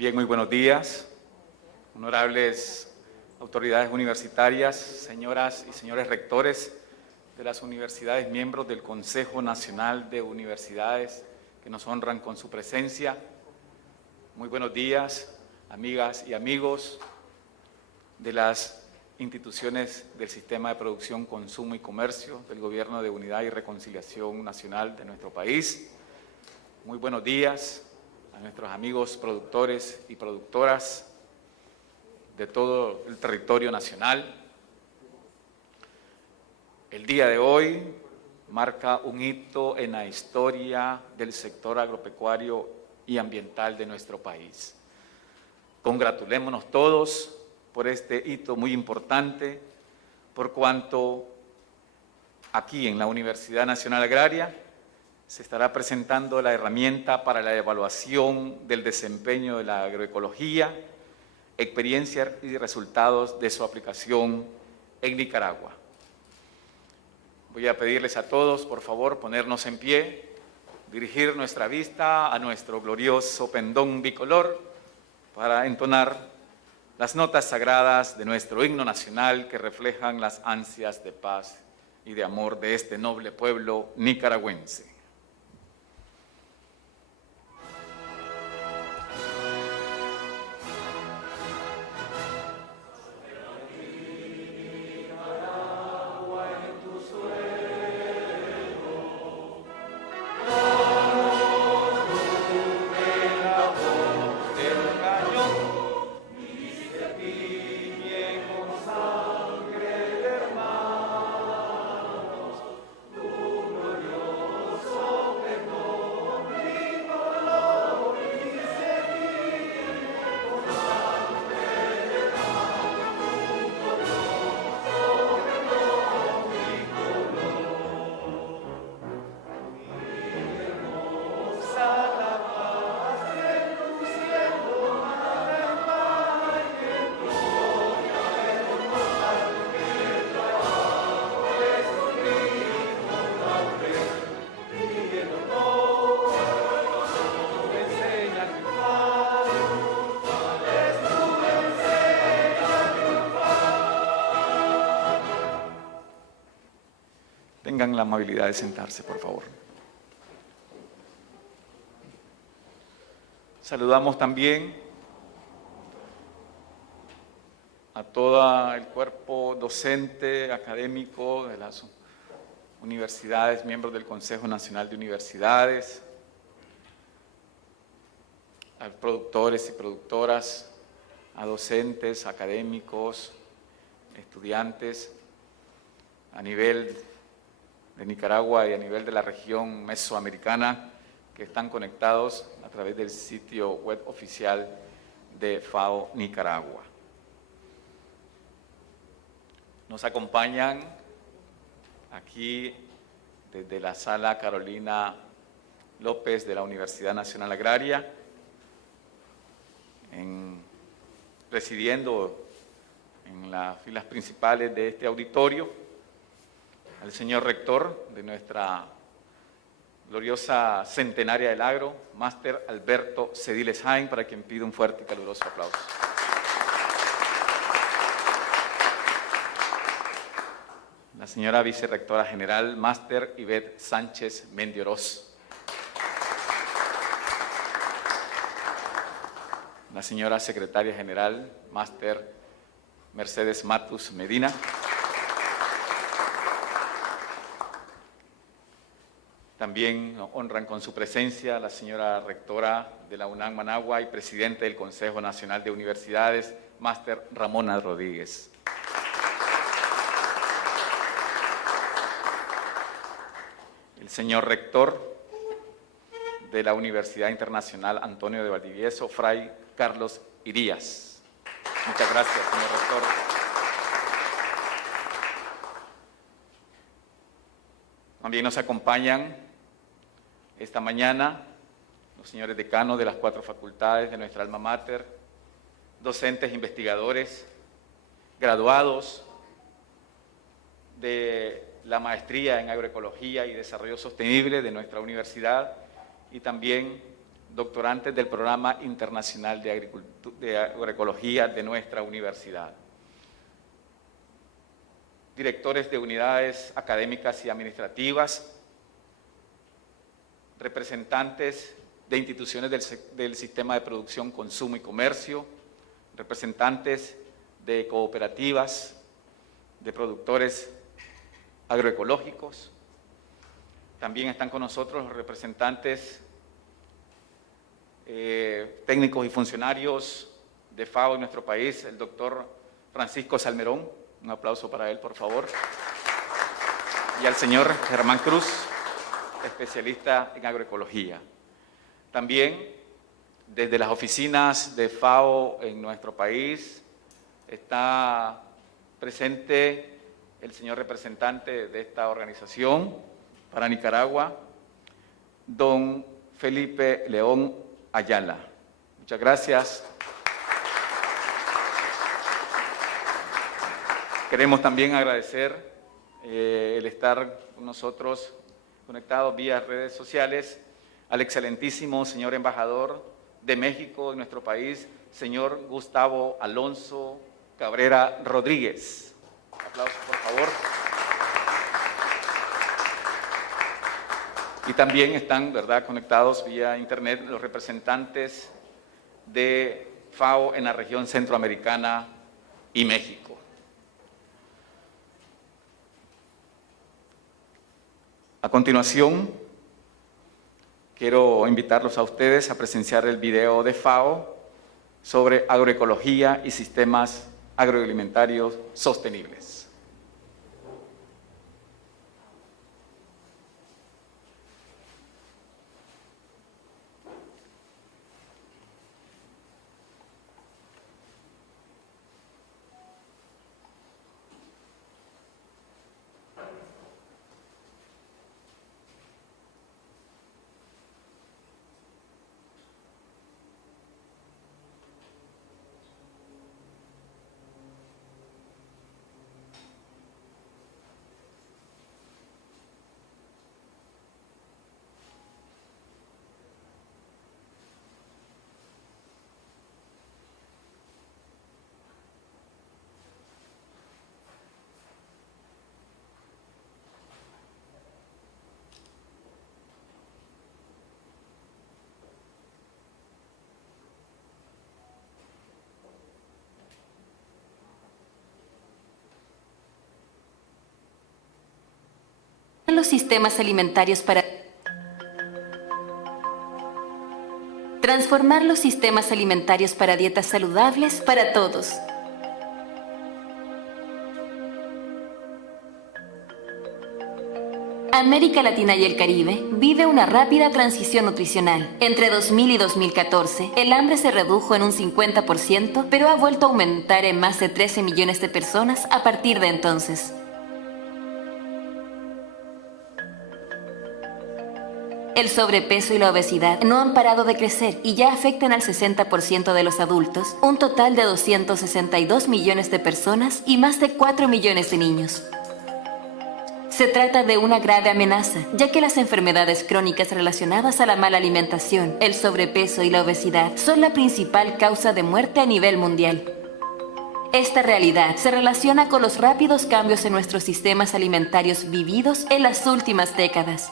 Bien, muy buenos días, honorables autoridades universitarias, señoras y señores rectores de las universidades, miembros del Consejo Nacional de Universidades que nos honran con su presencia. Muy buenos días, amigas y amigos de las instituciones del Sistema de Producción, Consumo y Comercio del Gobierno de Unidad y Reconciliación Nacional de nuestro país. Muy buenos días a nuestros amigos productores y productoras de todo el territorio nacional. El día de hoy marca un hito en la historia del sector agropecuario y ambiental de nuestro país. Congratulémonos todos por este hito muy importante, por cuanto aquí en la Universidad Nacional Agraria se estará presentando la herramienta para la evaluación del desempeño de la agroecología, experiencia y resultados de su aplicación en Nicaragua. Voy a pedirles a todos, por favor, ponernos en pie, dirigir nuestra vista a nuestro glorioso pendón bicolor para entonar las notas sagradas de nuestro himno nacional que reflejan las ansias de paz y de amor de este noble pueblo nicaragüense. Tengan la amabilidad de sentarse, por favor. Saludamos también a todo el cuerpo docente, académico de las universidades, miembros del Consejo Nacional de Universidades, a productores y productoras, a docentes, académicos, estudiantes, a nivel de Nicaragua y a nivel de la región mesoamericana que están conectados a través del sitio web oficial de FAO Nicaragua. Nos acompañan aquí desde la sala Carolina López de la Universidad Nacional Agraria, presidiendo en las filas principales de este auditorio, al señor rector de nuestra gloriosa centenaria del agro, Máster Alberto Cediles Jaén, para quien pido un fuerte y caluroso aplauso. La señora vicerrectora general, Máster Ivette Sánchez Mendioroz. La señora secretaria general, Máster Mercedes Matus Medina. También nos honran con su presencia la señora rectora de la UNAM Managua y presidente del Consejo Nacional de Universidades, Máster Ramona Rodríguez. El señor rector de la Universidad Internacional Antonio de Valdivieso, Fray Carlos Irías. Muchas gracias, señor rector. También nos acompañan esta mañana los señores decanos de las 4 facultades de nuestra alma mater, docentes, investigadores, graduados de la maestría en agroecología y desarrollo sostenible de nuestra universidad y también doctorantes del Programa Internacional de Agroecología de nuestra universidad, directores de unidades académicas y administrativas, representantes de instituciones del sistema de producción, consumo y comercio, representantes de cooperativas, de productores agroecológicos. También están con nosotros los representantes técnicos y funcionarios de FAO en nuestro país, el doctor Francisco Salmerón, un aplauso para él, por favor, y al señor Germán Cruz, especialista en agroecología. También desde las oficinas de FAO en nuestro país está presente el señor representante de esta organización para Nicaragua, don Felipe León Ayala. Muchas gracias. Queremos también agradecer el estar con nosotros conectados vía redes sociales al excelentísimo señor embajador de México en nuestro país, señor Gustavo Alonso Cabrera Rodríguez. Un aplauso, por favor. Y también están, ¿verdad?, conectados vía internet los representantes de FAO en la región centroamericana y México. A continuación, quiero invitarlos a ustedes a presenciar el video de FAO sobre agroecología y sistemas agroalimentarios sostenibles. Los sistemas alimentarios para transformar los sistemas alimentarios para dietas saludables para todos. América Latina y el Caribe vive una rápida transición nutricional. Entre 2000 y 2014, el hambre se redujo en un 50%, pero ha vuelto a aumentar en más de 13 millones de personas a partir de entonces. El sobrepeso y la obesidad no han parado de crecer y ya afectan al 60% de los adultos, un total de 262 millones de personas y más de 4 millones de niños. Se trata de una grave amenaza, ya que las enfermedades crónicas relacionadas a la mala alimentación, el sobrepeso y la obesidad son la principal causa de muerte a nivel mundial. Esta realidad se relaciona con los rápidos cambios en nuestros sistemas alimentarios vividos en las últimas décadas.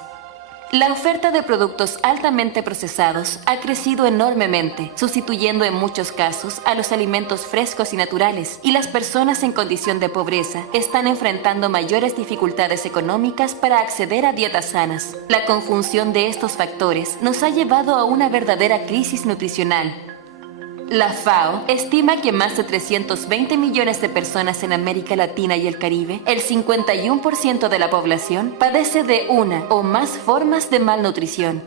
La oferta de productos altamente procesados ha crecido enormemente, sustituyendo en muchos casos a los alimentos frescos y naturales, y las personas en condición de pobreza están enfrentando mayores dificultades económicas para acceder a dietas sanas. La conjunción de estos factores nos ha llevado a una verdadera crisis nutricional. La FAO estima que más de 320 millones de personas en América Latina y el Caribe, el 51% de la población, padece de una o más formas de malnutrición.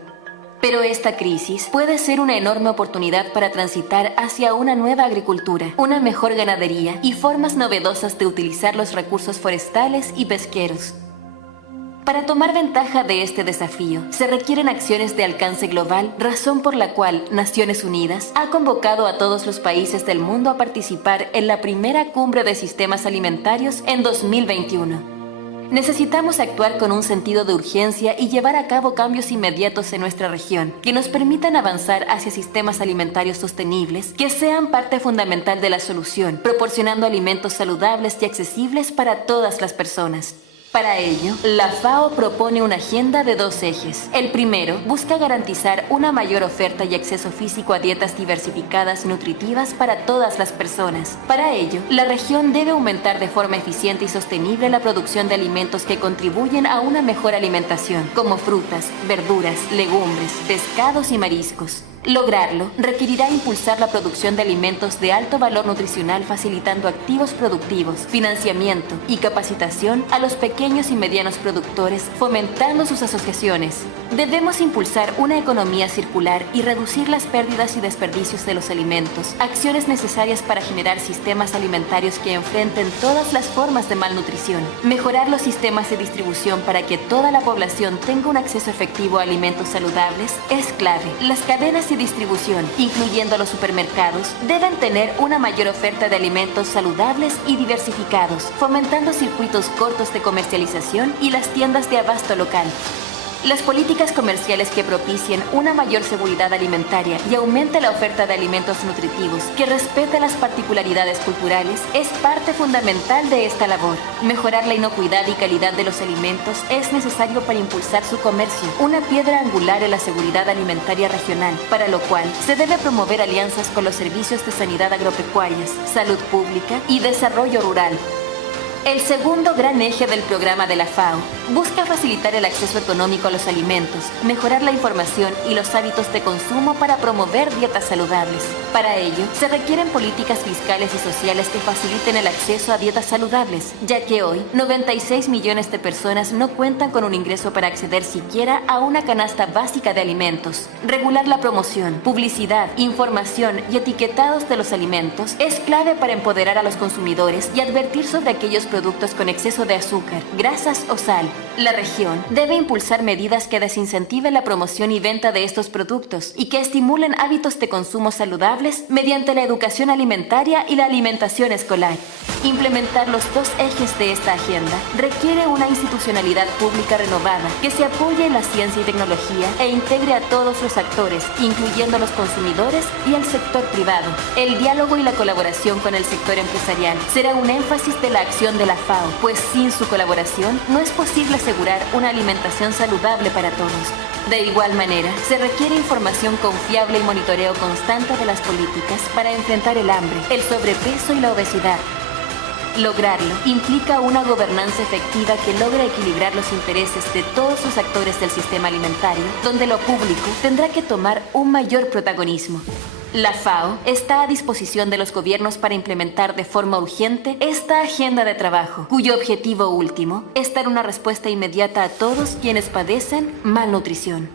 Pero esta crisis puede ser una enorme oportunidad para transitar hacia una nueva agricultura, una mejor ganadería y formas novedosas de utilizar los recursos forestales y pesqueros. Para tomar ventaja de este desafío, se requieren acciones de alcance global, razón por la cual Naciones Unidas ha convocado a todos los países del mundo a participar en la primera cumbre de sistemas alimentarios en 2021. Necesitamos actuar con un sentido de urgencia y llevar a cabo cambios inmediatos en nuestra región que nos permitan avanzar hacia sistemas alimentarios sostenibles que sean parte fundamental de la solución, proporcionando alimentos saludables y accesibles para todas las personas. Para ello, la FAO propone una agenda de 2 ejes. El primero busca garantizar una mayor oferta y acceso físico a dietas diversificadas y nutritivas para todas las personas. Para ello, la región debe aumentar de forma eficiente y sostenible la producción de alimentos que contribuyen a una mejor alimentación, como frutas, verduras, legumbres, pescados y mariscos. Lograrlo requerirá impulsar la producción de alimentos de alto valor nutricional, facilitando activos productivos, financiamiento y capacitación a los pequeños y medianos productores, fomentando sus asociaciones. Debemos impulsar una economía circular y reducir las pérdidas y desperdicios de los alimentos, acciones necesarias para generar sistemas alimentarios que enfrenten todas las formas de malnutrición. Mejorar los sistemas de distribución para que toda la población tenga un acceso efectivo a alimentos saludables es clave. Las cadenas de distribución, incluyendo los supermercados, deben tener una mayor oferta de alimentos saludables y diversificados, fomentando circuitos cortos de comercialización y las tiendas de abasto local. Las políticas comerciales que propicien una mayor seguridad alimentaria y aumente la oferta de alimentos nutritivos que respete las particularidades culturales es parte fundamental de esta labor. Mejorar la inocuidad y calidad de los alimentos es necesario para impulsar su comercio, una piedra angular en la seguridad alimentaria regional, para lo cual se debe promover alianzas con los servicios de sanidad agropecuarias, salud pública y desarrollo rural. El segundo gran eje del programa de la FAO busca facilitar el acceso económico a los alimentos, mejorar la información y los hábitos de consumo para promover dietas saludables. Para ello, se requieren políticas fiscales y sociales que faciliten el acceso a dietas saludables, ya que hoy 96 millones de personas no cuentan con un ingreso para acceder siquiera a una canasta básica de alimentos. Regular la promoción, publicidad, información y etiquetados de los alimentos es clave para empoderar a los consumidores y advertir sobre aquellos productos con exceso de azúcar, grasas o sal. La región debe impulsar medidas que desincentiven la promoción y venta de estos productos y que estimulen hábitos de consumo saludables mediante la educación alimentaria y la alimentación escolar. Implementar los 2 ejes de esta agenda requiere una institucionalidad pública renovada que se apoye en la ciencia y tecnología e integre a todos los actores, incluyendo a los consumidores y al sector privado. El diálogo y la colaboración con el sector empresarial será un énfasis de la acción de la FAO, pues sin su colaboración no es posible asegurar una alimentación saludable para todos. De igual manera, se requiere información confiable y monitoreo constante de las políticas para enfrentar el hambre, el sobrepeso y la obesidad. Lograrlo implica una gobernanza efectiva que logre equilibrar los intereses de todos los actores del sistema alimentario, donde lo público tendrá que tomar un mayor protagonismo. La FAO está a disposición de los gobiernos para implementar de forma urgente esta agenda de trabajo, cuyo objetivo último es dar una respuesta inmediata a todos quienes padecen malnutrición.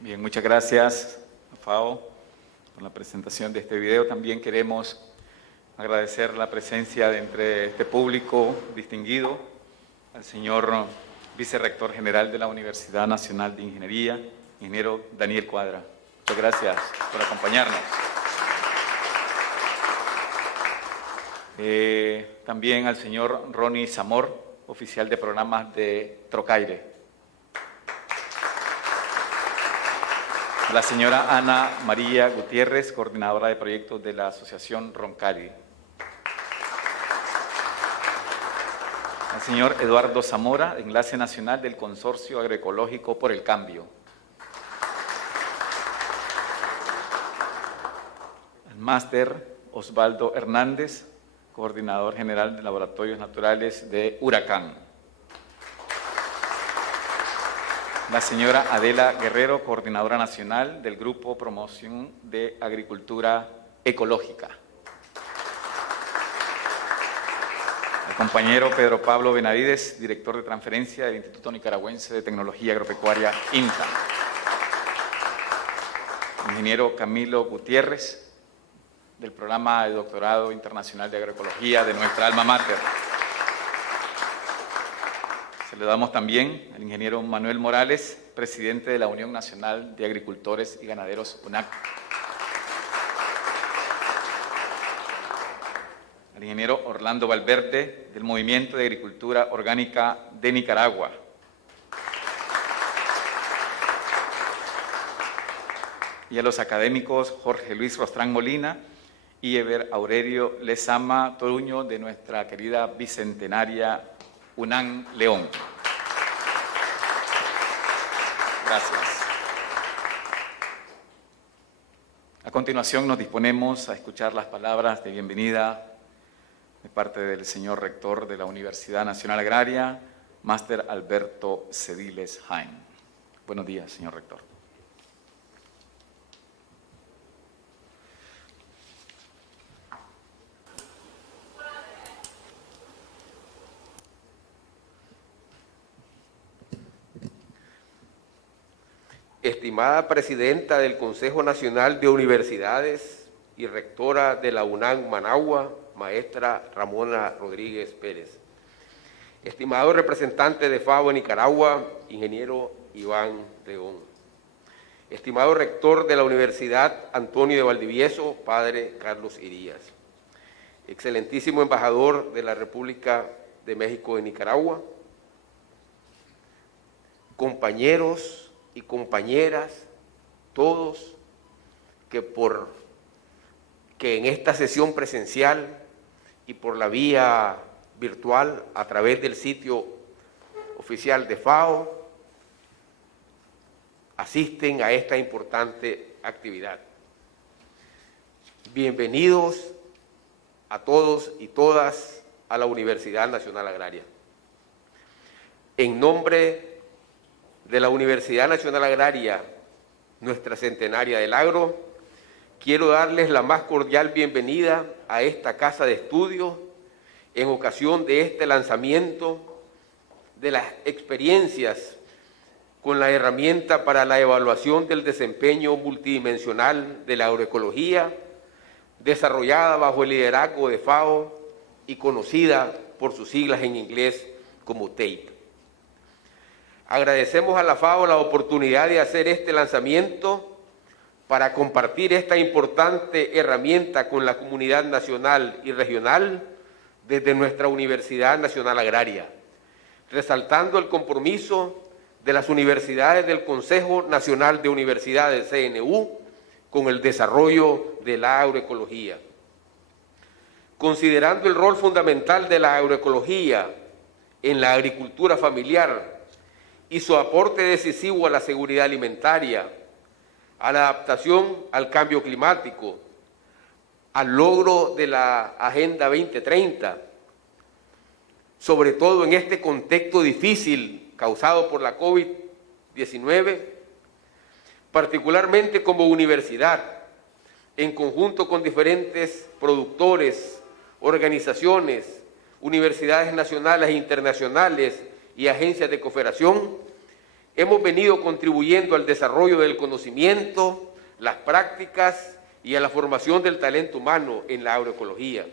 Bien, muchas gracias a FAO por la presentación de este video. También queremos agradecer la presencia de entre este público distinguido al señor Vicerrector General de la Universidad Nacional de Ingeniería, ingeniero Daniel Cuadra. Muchas gracias por acompañarnos. También al señor Ronnie Zamor, oficial de programas de Trocaire. A la señora Ana María Gutiérrez, coordinadora de proyectos de la Asociación Roncali. Al señor Eduardo Zamora, enlace nacional del Consorcio Agroecológico por el Cambio. Al máster Osvaldo Hernández, coordinador general de Laboratorios Naturales de Huracán. La señora Adela Guerrero, coordinadora nacional del Grupo Promoción de Agricultura Ecológica. El compañero Pedro Pablo Benavides, director de transferencia del Instituto Nicaragüense de Tecnología Agropecuaria, INTA. Ingeniero Camilo Gutiérrez, del Programa de Doctorado Internacional de Agroecología de nuestra alma mater. Saludamos también al ingeniero Manuel Morales, presidente de la Unión Nacional de Agricultores y Ganaderos, UNAC. ingeniero Orlando Valverde, del Movimiento de Agricultura Orgánica de Nicaragua. Y a los académicos Jorge Luis Rostrán Molina y Eber Aurelio Lezama Toruño, de nuestra querida bicentenaria UNAM León. Gracias. A continuación nos disponemos a escuchar las palabras de bienvenida de parte del señor rector de la Universidad Nacional Agraria, Máster Alberto Cediles Jaime. Buenos días, señor rector. Estimada presidenta del Consejo Nacional de Universidades y rectora de la UNAM Managua, maestra Ramona Rodríguez Pérez. Estimado representante de FAO en Nicaragua, ingeniero Iván León. Estimado rector de la Universidad Antonio de Valdivieso, padre Carlos Irías. Excelentísimo embajador de la República de México en Nicaragua. Compañeros y compañeras, todos que en esta sesión presencial y por la vía virtual a través del sitio oficial de FAO asisten a esta importante actividad. Bienvenidos a todos y todas a la Universidad Nacional Agraria. En nombre de la Universidad Nacional Agraria, nuestra centenaria del agro, quiero darles la más cordial bienvenida a esta casa de estudio en ocasión de este lanzamiento de las experiencias con la herramienta para la evaluación del desempeño multidimensional de la agroecología, desarrollada bajo el liderazgo de FAO y conocida por sus siglas en inglés como TAPE. Agradecemos a la FAO la oportunidad de hacer este lanzamiento para compartir esta importante herramienta con la comunidad nacional y regional desde nuestra Universidad Nacional Agraria, resaltando el compromiso de las universidades del Consejo Nacional de Universidades, CNU, con el desarrollo de la agroecología. Considerando el rol fundamental de la agroecología en la agricultura familiar y su aporte decisivo a la seguridad alimentaria, a la adaptación al cambio climático, al logro de la Agenda 2030, sobre todo en este contexto difícil causado por la COVID-19, particularmente como universidad, en conjunto con diferentes productores, organizaciones, universidades nacionales e internacionales y agencias de cooperación, hemos venido contribuyendo al desarrollo del conocimiento, las prácticas y a la formación del talento humano en la agroecología.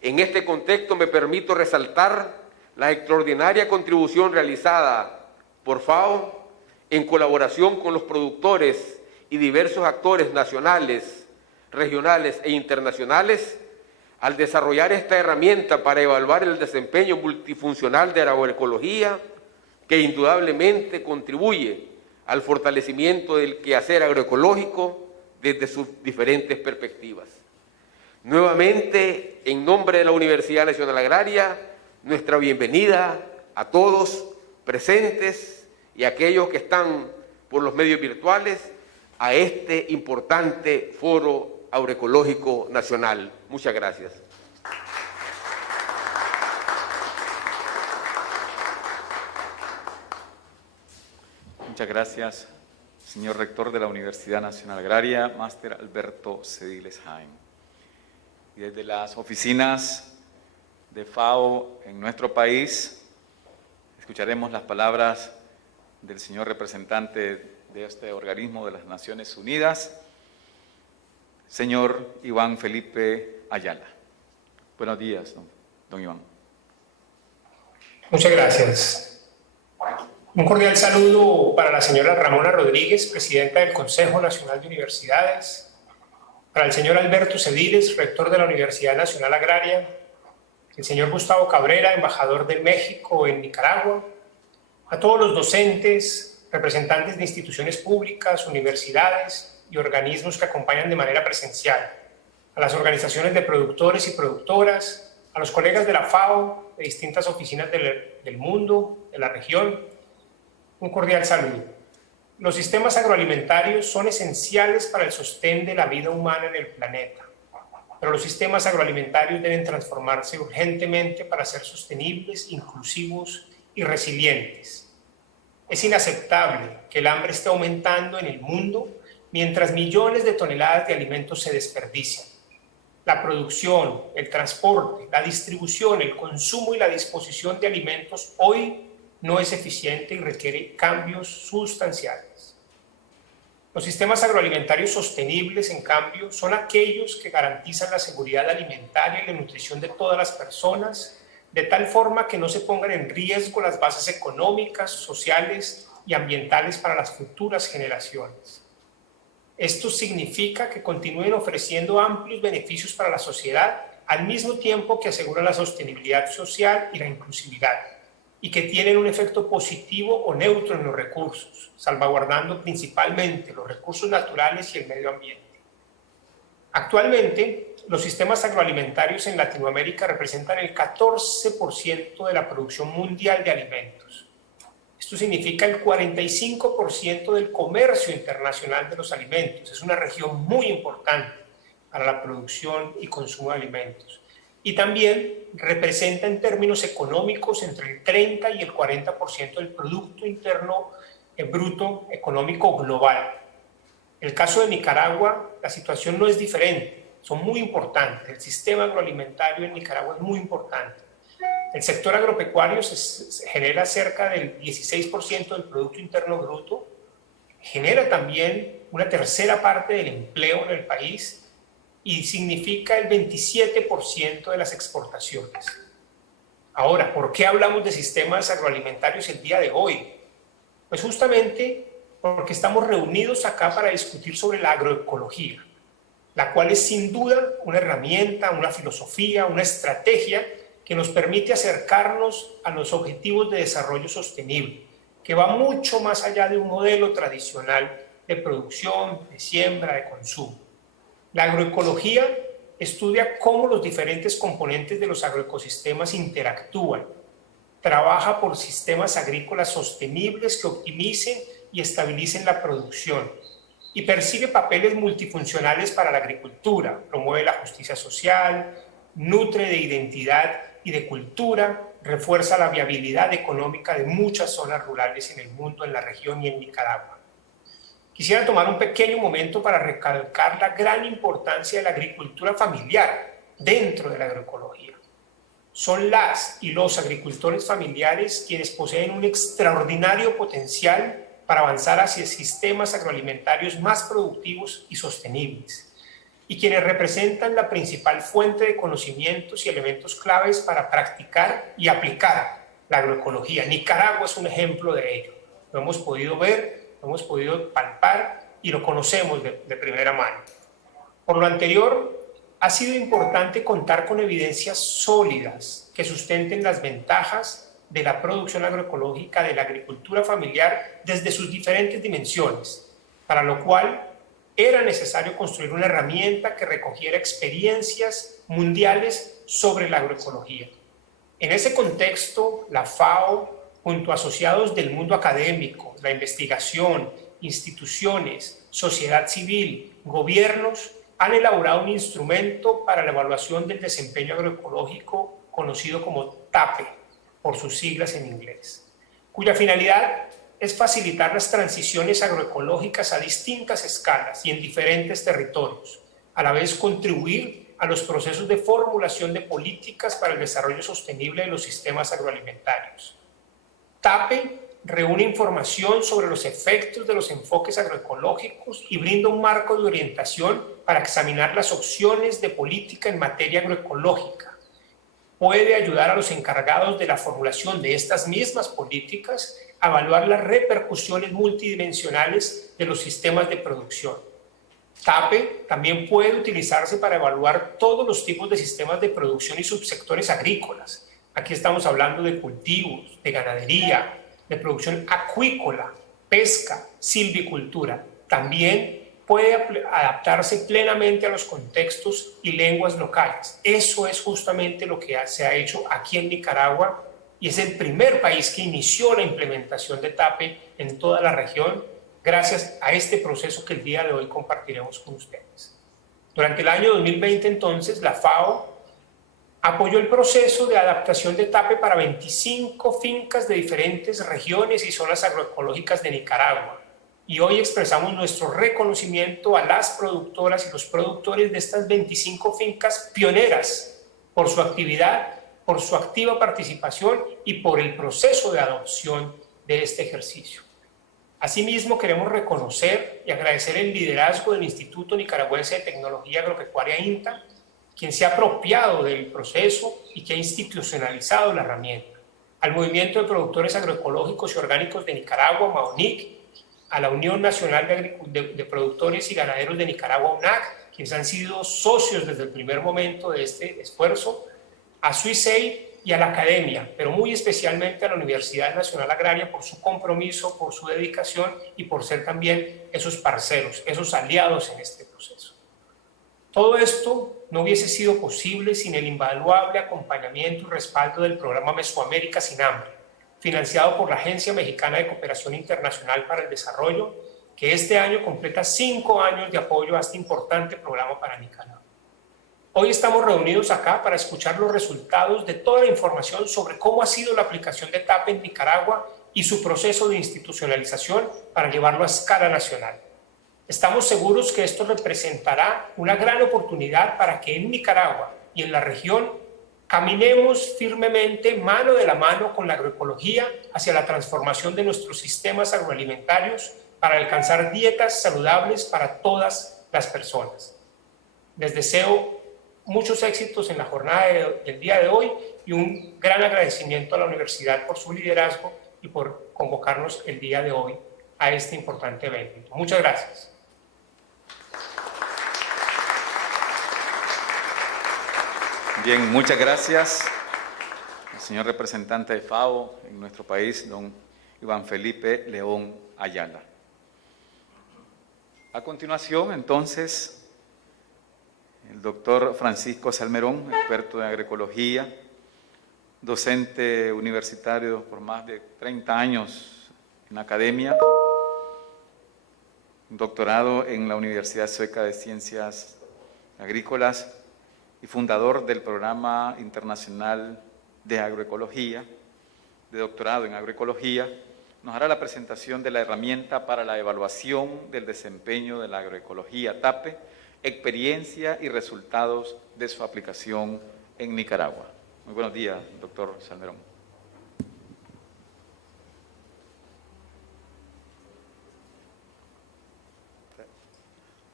En este contexto me permito resaltar la extraordinaria contribución realizada por FAO en colaboración con los productores y diversos actores nacionales, regionales e internacionales al desarrollar esta herramienta para evaluar el desempeño multifuncional de la agroecología, que indudablemente contribuye al fortalecimiento del quehacer agroecológico desde sus diferentes perspectivas. Nuevamente, en nombre de la Universidad Nacional Agraria, nuestra bienvenida a todos presentes y a aquellos que están por los medios virtuales a este importante foro agroecológico nacional. Muchas gracias. Muchas gracias, señor rector de la Universidad Nacional Agraria, Máster Alberto Cediles Jaime. Y desde las oficinas de FAO en nuestro país, escucharemos las palabras del señor representante de este organismo de las Naciones Unidas, señor Iván Felipe Ayala. Buenos días, don Iván. Muchas gracias. Un cordial saludo para la señora Ramona Rodríguez, presidenta del Consejo Nacional de Universidades, para el señor Alberto Cediles, rector de la Universidad Nacional Agraria, el señor Gustavo Cabrera, embajador de México en Nicaragua, a todos los docentes, representantes de instituciones públicas, universidades y organismos que acompañan de manera presencial, a las organizaciones de productores y productoras, a los colegas de la FAO, de distintas oficinas del mundo, de la región, un cordial saludo. Los sistemas agroalimentarios son esenciales para el sostén de la vida humana en el planeta, pero los sistemas agroalimentarios deben transformarse urgentemente para ser sostenibles, inclusivos y resilientes. Es inaceptable que el hambre esté aumentando en el mundo mientras millones de toneladas de alimentos se desperdician. La producción, el transporte, la distribución, el consumo y la disposición de alimentos hoy no es eficiente y requiere cambios sustanciales. Los sistemas agroalimentarios sostenibles, en cambio, son aquellos que garantizan la seguridad alimentaria y la nutrición de todas las personas, de tal forma que no se pongan en riesgo las bases económicas, sociales y ambientales para las futuras generaciones. Esto significa que continúen ofreciendo amplios beneficios para la sociedad al mismo tiempo que aseguran la sostenibilidad social y la inclusividad, y que tienen un efecto positivo o neutro en los recursos, salvaguardando principalmente los recursos naturales y el medio ambiente. Actualmente, los sistemas agroalimentarios en Latinoamérica representan el 14% de la producción mundial de alimentos. Esto significa el 45% del comercio internacional de los alimentos. Es una región muy importante para la producción y consumo de alimentos. Y también representa en términos económicos entre el 30 y el 40% del Producto Interno Bruto Económico Global. En el caso de Nicaragua, la situación no es diferente. Son muy importantes. El sistema agroalimentario en Nicaragua es muy importante. El sector agropecuario genera cerca del 16% del Producto Interno Bruto, genera también una tercera parte del empleo en el país y significa el 27% de las exportaciones. Ahora, ¿por qué hablamos de sistemas agroalimentarios el día de hoy? Pues justamente porque estamos reunidos acá para discutir sobre la agroecología, la cual es sin duda una herramienta, una filosofía, una estrategia que nos permite acercarnos a los objetivos de desarrollo sostenible, que va mucho más allá de un modelo tradicional de producción, de siembra, de consumo. La agroecología estudia cómo los diferentes componentes de los agroecosistemas interactúan, trabaja por sistemas agrícolas sostenibles que optimicen y estabilicen la producción y persigue papeles multifuncionales para la agricultura, promueve la justicia social, nutre de identidad y de cultura, refuerza la viabilidad económica de muchas zonas rurales en el mundo, en la región y en Nicaragua. Quisiera tomar un pequeño momento para recalcar la gran importancia de la agricultura familiar dentro de la agroecología. Son las y los agricultores familiares quienes poseen un extraordinario potencial para avanzar hacia sistemas agroalimentarios más productivos y sostenibles, y quienes representan la principal fuente de conocimientos y elementos claves para practicar y aplicar la agroecología. Nicaragua es un ejemplo de ello. Lo hemos podido ver, lo hemos podido palpar y lo conocemos de primera mano. Por lo anterior, ha sido importante contar con evidencias sólidas que sustenten las ventajas de la producción agroecológica de la agricultura familiar desde sus diferentes dimensiones, para lo cual era necesario construir una herramienta que recogiera experiencias mundiales sobre la agroecología. En ese contexto, la FAO, junto a asociados del mundo académico, la investigación, instituciones, sociedad civil, gobiernos, han elaborado un instrumento para la evaluación del desempeño agroecológico conocido como TAPE, por sus siglas en inglés, cuya finalidad es facilitar las transiciones agroecológicas a distintas escalas y en diferentes territorios, a la vez contribuir a los procesos de formulación de políticas para el desarrollo sostenible de los sistemas agroalimentarios. TAPE reúne información sobre los efectos de los enfoques agroecológicos y brinda un marco de orientación para examinar las opciones de política en materia agroecológica. Puede ayudar a los encargados de la formulación de estas mismas políticas a evaluar las repercusiones multidimensionales de los sistemas de producción. TAPE también puede utilizarse para evaluar todos los tipos de sistemas de producción y subsectores agrícolas. Aquí estamos hablando de cultivos, de ganadería, de producción acuícola, pesca, silvicultura. También puede adaptarse plenamente a los contextos y lenguas locales. Eso es justamente lo que se ha hecho aquí en Nicaragua y es el primer país que inició la implementación de TAPE en toda la región gracias a este proceso que el día de hoy compartiremos con ustedes. Durante el año 2020, entonces, la FAO apoyó el proceso de adaptación de TAPE para 25 fincas de diferentes regiones y zonas agroecológicas de Nicaragua. Y hoy expresamos nuestro reconocimiento a las productoras y los productores de estas 25 fincas pioneras por su actividad, por su activa participación y por el proceso de adopción de este ejercicio. Asimismo, queremos reconocer y agradecer el liderazgo del Instituto Nicaragüense de Tecnología Agropecuaria INTA, quien se ha apropiado del proceso y que ha institucionalizado la herramienta, al Movimiento de Productores Agroecológicos y Orgánicos de Nicaragua, MAONIC, a la Unión Nacional de Productores y Ganaderos de Nicaragua, UNAC, quienes han sido socios desde el primer momento de este esfuerzo, a SUISEI y a la academia, pero muy especialmente a la Universidad Nacional Agraria por su compromiso, por su dedicación y por ser también esos parceros, esos aliados en este proceso. Todo esto no hubiese sido posible sin el invaluable acompañamiento y respaldo del programa Mesoamérica Sin Hambre, financiado por la Agencia Mexicana de Cooperación Internacional para el Desarrollo, que este año completa 5 años de apoyo a este importante programa para Nicaragua. Hoy estamos reunidos acá para escuchar los resultados de toda la información sobre cómo ha sido la aplicación de TAPE en Nicaragua y su proceso de institucionalización para llevarlo a escala nacional. Estamos seguros que esto representará una gran oportunidad para que en Nicaragua y en la región caminemos firmemente mano de la mano con la agroecología hacia la transformación de nuestros sistemas agroalimentarios para alcanzar dietas saludables para todas las personas. Les deseo muchos éxitos en la jornada del día de hoy y un gran agradecimiento a la universidad por su liderazgo y por convocarnos el día de hoy a este importante evento. Muchas gracias. Bien, muchas gracias al señor representante de FAO en nuestro país, don Iván Felipe León Ayala. A continuación, entonces, el doctor Francisco Salmerón, experto en agroecología, docente universitario por más de 30 años en la academia, doctorado en la Universidad Sueca de Ciencias Agrícolas y fundador del Programa Internacional de Agroecología, de doctorado en agroecología, nos hará la presentación de la herramienta para la evaluación del desempeño de la agroecología TAPE, experiencia y resultados de su aplicación en Nicaragua. Muy buenos días, doctor Salmerón.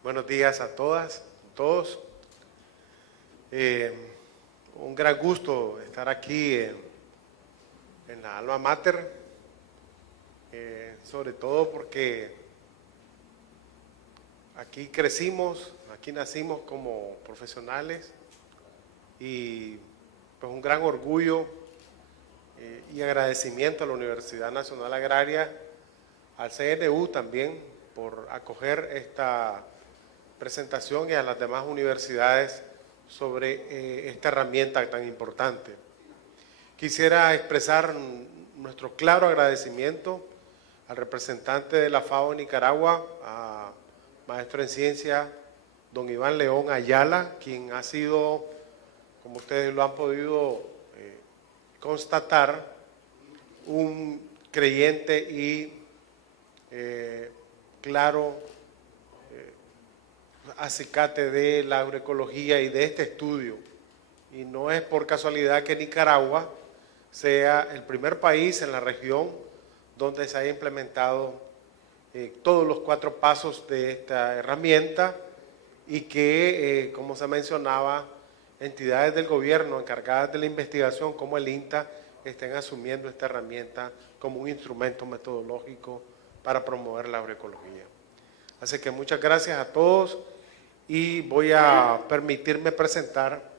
Buenos días a todas, a todos. Un gran gusto estar aquí en la Alma Mater, sobre todo porque aquí crecimos, aquí nacimos como profesionales y pues un gran orgullo y agradecimiento a la Universidad Nacional Agraria, al CNU también por acoger esta presentación y a las demás universidades sobre esta herramienta tan importante. Quisiera expresar nuestro claro agradecimiento al representante de la FAO en Nicaragua, a maestro en ciencia, don Iván León Ayala, quien ha sido, como ustedes lo han podido constatar, un creyente y claro acicate de la agroecología y de este estudio. Y no es por casualidad que Nicaragua sea el primer país en la región donde se haya implementado todos los 4 pasos de esta herramienta y que, como se mencionaba, entidades del gobierno encargadas de la investigación como el INTA estén asumiendo esta herramienta como un instrumento metodológico para promover la agroecología. Así que muchas gracias a todos y voy a permitirme presentar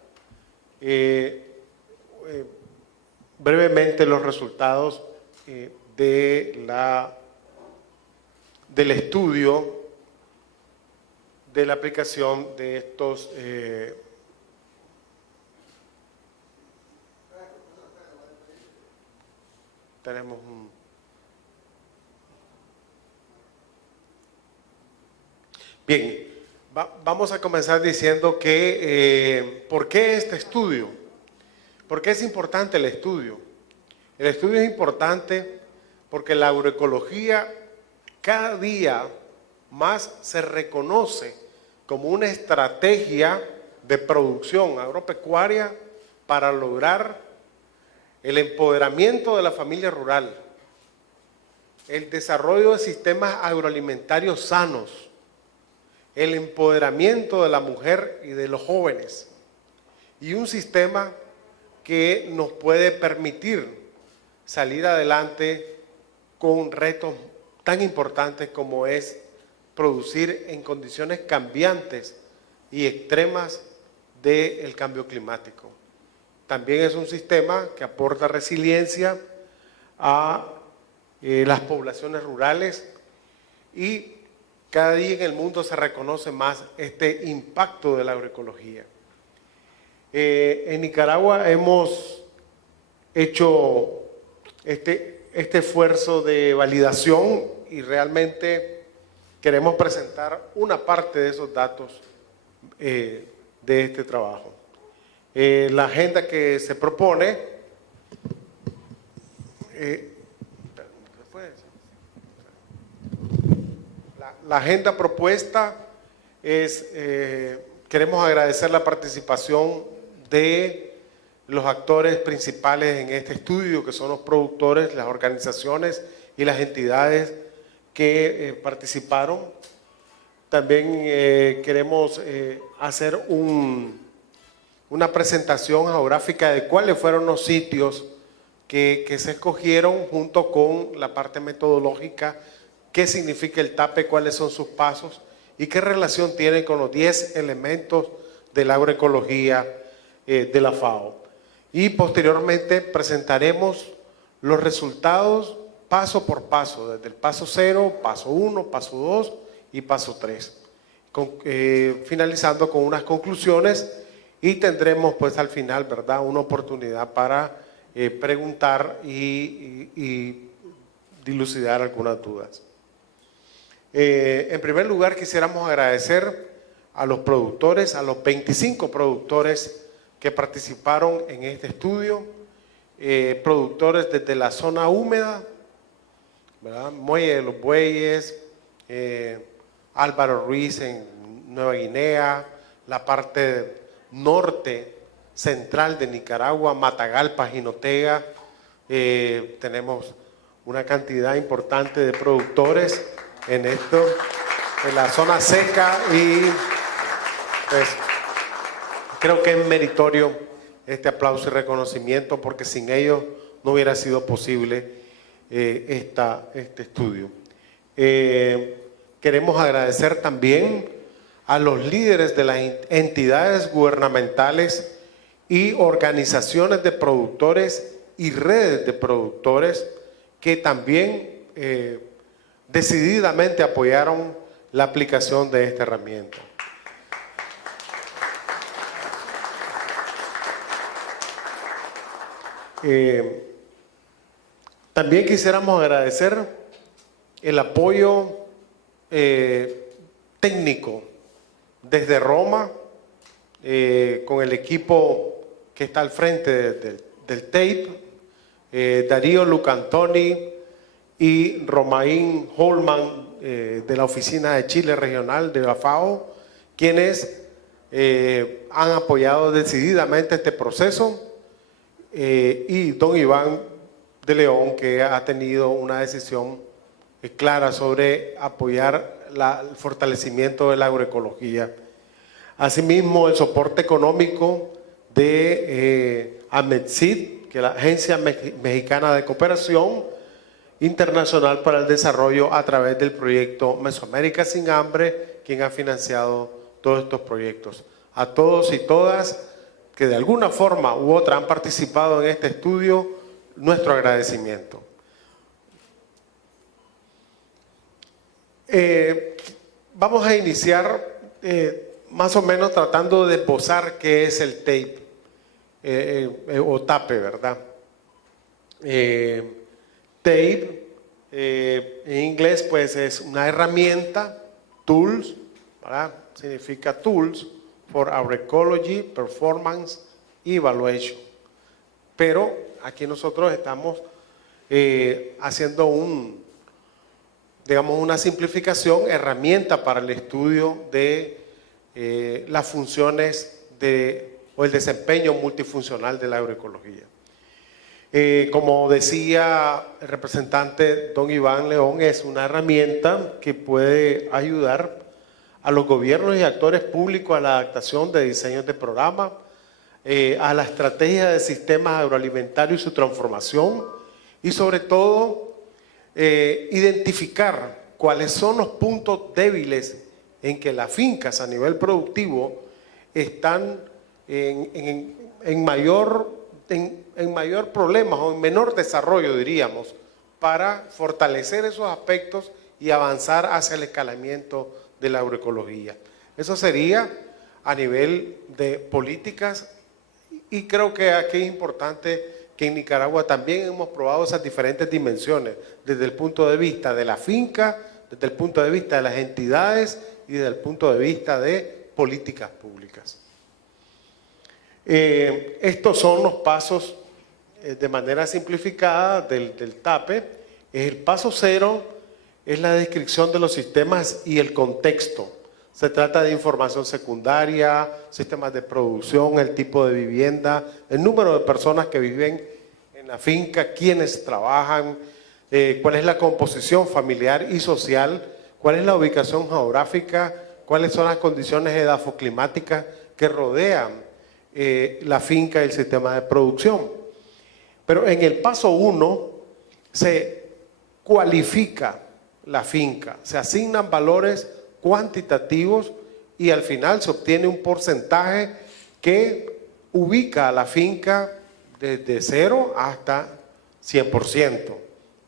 brevemente los resultados del estudio de la aplicación de estos tenemos un bien, vamos a comenzar diciendo que ¿por qué este estudio? ¿Por qué es importante el estudio? El estudio es importante porque la agroecología cada día más se reconoce como una estrategia de producción agropecuaria para lograr el empoderamiento de la familia rural, el desarrollo de sistemas agroalimentarios sanos, el empoderamiento de la mujer y de los jóvenes, y un sistema que nos puede permitir salir adelante con retos tan importantes como es producir en condiciones cambiantes y extremas del cambio climático. También es un sistema que aporta resiliencia a las poblaciones rurales y cada día en el mundo se reconoce más este impacto de la agroecología. En Nicaragua hemos hecho este esfuerzo de validación y realmente queremos presentar una parte de esos datos de este trabajo. La agenda que se propone la agenda propuesta es, queremos agradecer la participación de los actores principales en este estudio, que son los productores, las organizaciones y las entidades que participaron. También queremos hacer una presentación geográfica de cuáles fueron los sitios que se escogieron junto con la parte metodológica, qué significa el TAPE, cuáles son sus pasos y qué relación tiene con los 10 elementos de la agroecología de la FAO. Y posteriormente presentaremos los resultados paso por paso, desde el paso 0, paso 1, paso 2 y paso 3, finalizando con unas conclusiones y tendremos pues al final, ¿verdad?, una oportunidad para preguntar y dilucidar algunas dudas. En primer lugar, quisiéramos agradecer a los productores, a los 25 productores que participaron en este estudio, productores desde la zona húmeda, ¿verdad?, Muelle de los Bueyes, Álvaro Ruiz en Nueva Guinea, la parte norte central de Nicaragua, Matagalpa, Jinotega. Tenemos una cantidad importante de productores en esto, en la zona seca, y pues creo que es meritorio este aplauso y reconocimiento porque sin ellos no hubiera sido posible este estudio. Queremos agradecer también a los líderes de las entidades gubernamentales y organizaciones de productores y redes de productores que también decididamente apoyaron la aplicación de esta herramienta. También quisiéramos agradecer el apoyo técnico desde Roma, con el equipo que está al frente del TAPE, Darío Lucantoni y Romain Holman de la Oficina de Chile Regional de la FAO, quienes han apoyado decididamente este proceso, y don Iván de León, que ha tenido una decisión clara sobre apoyar el fortalecimiento de la agroecología. Asimismo, el soporte económico de AMETSID, que es la Agencia Mexicana de Cooperación Internacional para el Desarrollo, a través del proyecto Mesoamérica sin Hambre, quien ha financiado todos estos proyectos. A todos y todas que de alguna forma u otra han participado en este estudio, nuestro agradecimiento. Vamos a iniciar más o menos tratando de esbozar qué es el TAPE, o TAPE, ¿verdad? TAPE, en inglés, pues es una herramienta, tools, ¿verdad? Significa Tools for Agroecology Performance Evaluation. Pero aquí nosotros estamos haciendo digamos, una simplificación, herramienta para el estudio de las funciones o el desempeño multifuncional de la agroecología. Como decía el representante don Iván León, es una herramienta que puede ayudar a los gobiernos y actores públicos a la adaptación de diseños de programa, a la estrategia de sistemas agroalimentarios y su transformación, y sobre todo identificar cuáles son los puntos débiles en que las fincas a nivel productivo están en mayor problemas o en menor desarrollo, diríamos, para fortalecer esos aspectos y avanzar hacia el escalamiento de la agroecología. Eso sería a nivel de políticas, y creo que aquí es importante que en Nicaragua también hemos probado esas diferentes dimensiones, desde el punto de vista de la finca, desde el punto de vista de las entidades y desde el punto de vista de políticas públicas. Estos son los pasos de manera simplificada del TAPE. El paso 0 es la descripción de los sistemas y el contexto. Se trata de información secundaria, sistemas de producción, el tipo de vivienda, el número de personas que viven en la finca, quiénes trabajan, cuál es la composición familiar y social, cuál es la ubicación geográfica, cuáles son las condiciones edafoclimáticas que rodean la finca y el sistema de producción. Pero en el paso 1 se cualifica la finca, se asignan valores cuantitativos y al final se obtiene un porcentaje que ubica a la finca desde 0 hasta 100%,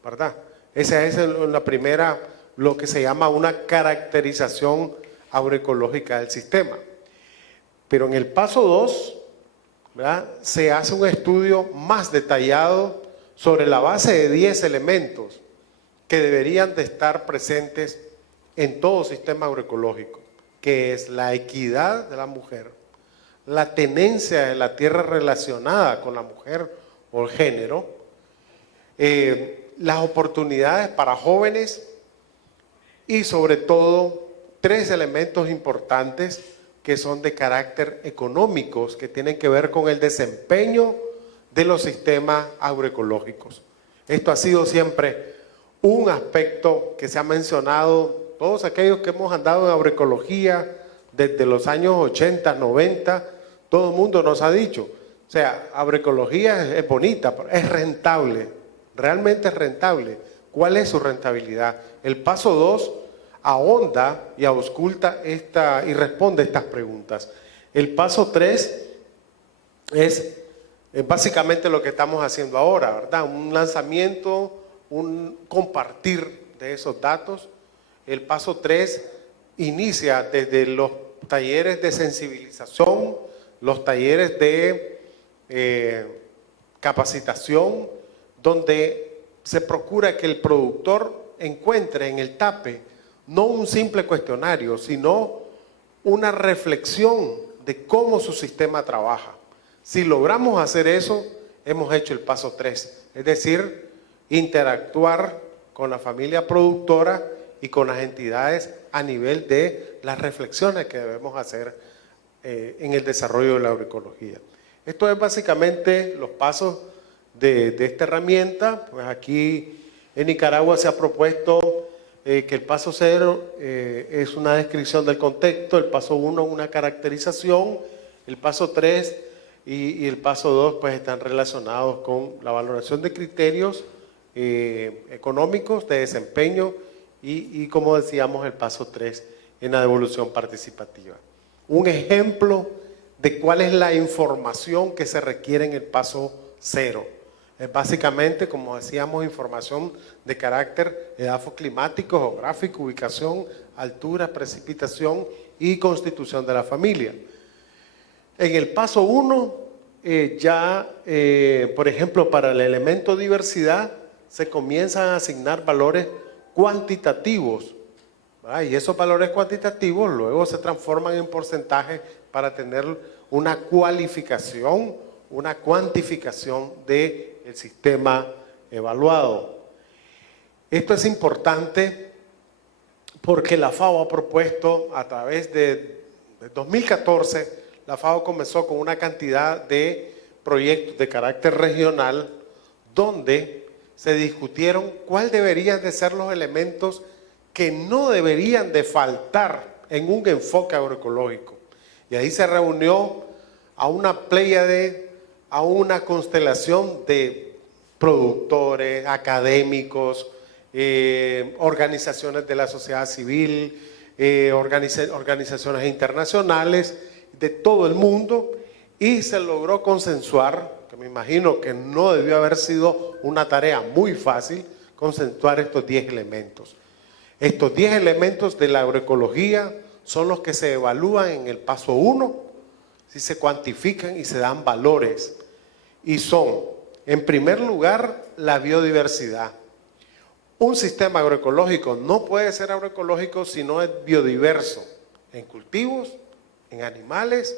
¿verdad? Esa es la primera, lo que se llama una caracterización agroecológica del sistema. Pero en el paso 2, ¿verdad?, se hace un estudio más detallado sobre la base de 10 elementos que deberían de estar presentes en todo sistema agroecológico, que es la equidad de la mujer, la tenencia de la tierra relacionada con la mujer o el género, las oportunidades para jóvenes y sobre todo 3 elementos importantes que son de carácter económicos, que tienen que ver con el desempeño de los sistemas agroecológicos. Esto ha sido siempre un aspecto que se ha mencionado. Todos aquellos que hemos andado en agroecología desde los años 80, 90, todo el mundo nos ha dicho, o sea, agroecología es bonita, es rentable, realmente es rentable. ¿Cuál es su rentabilidad? El paso 2 ahonda y ausculta y responde estas preguntas. El paso 3 es básicamente lo que estamos haciendo ahora, ¿verdad? Un lanzamiento, un compartir de esos datos. El paso 3 inicia desde los talleres de sensibilización, los talleres de capacitación, donde se procura que el productor encuentre en el TAPE no un simple cuestionario, sino una reflexión de cómo su sistema trabaja. Si logramos hacer eso, hemos hecho el paso 3, es decir, interactuar con la familia productora y con las entidades a nivel de las reflexiones que debemos hacer en el desarrollo de la agroecología. Esto es básicamente los pasos de esta herramienta. Pues aquí en Nicaragua se ha propuesto que el paso 0 es una descripción del contexto, el paso 1 una caracterización, el paso 3 y el paso 2 pues están relacionados con la valoración de criterios económicos, de desempeño y como decíamos el paso 3 en la devolución participativa. un ejemplo de cuál es la información que se requiere en el paso 0. Es básicamente, como decíamos, información de carácter edafoclimático, geográfico, ubicación, altura, precipitación y constitución de la familia. En el paso 1, por ejemplo, para el elemento diversidad, se comienzan a asignar valores cuantitativos, ¿verdad? Y esos valores cuantitativos luego se transforman en porcentajes para tener una cualificación, una cuantificación del sistema evaluado. Esto es importante porque la FAO ha propuesto a través de 2014, la FAO comenzó con una cantidad de proyectos de carácter regional donde se discutieron cuáles deberían de ser los elementos que no deberían de faltar en un enfoque agroecológico. Y ahí se reunió a una pléyade, a una constelación de productores, académicos, organizaciones de la sociedad civil, organizaciones internacionales de todo el mundo, y se logró consensuar, que me imagino que no debió haber sido una tarea muy fácil, consensuar estos 10 elementos. Estos 10 elementos de la agroecología son los que se evalúan en el paso 1, si se cuantifican y se dan valores. Y son, en primer lugar, la biodiversidad. Un sistema agroecológico no puede ser agroecológico si no es biodiverso, en cultivos, en animales,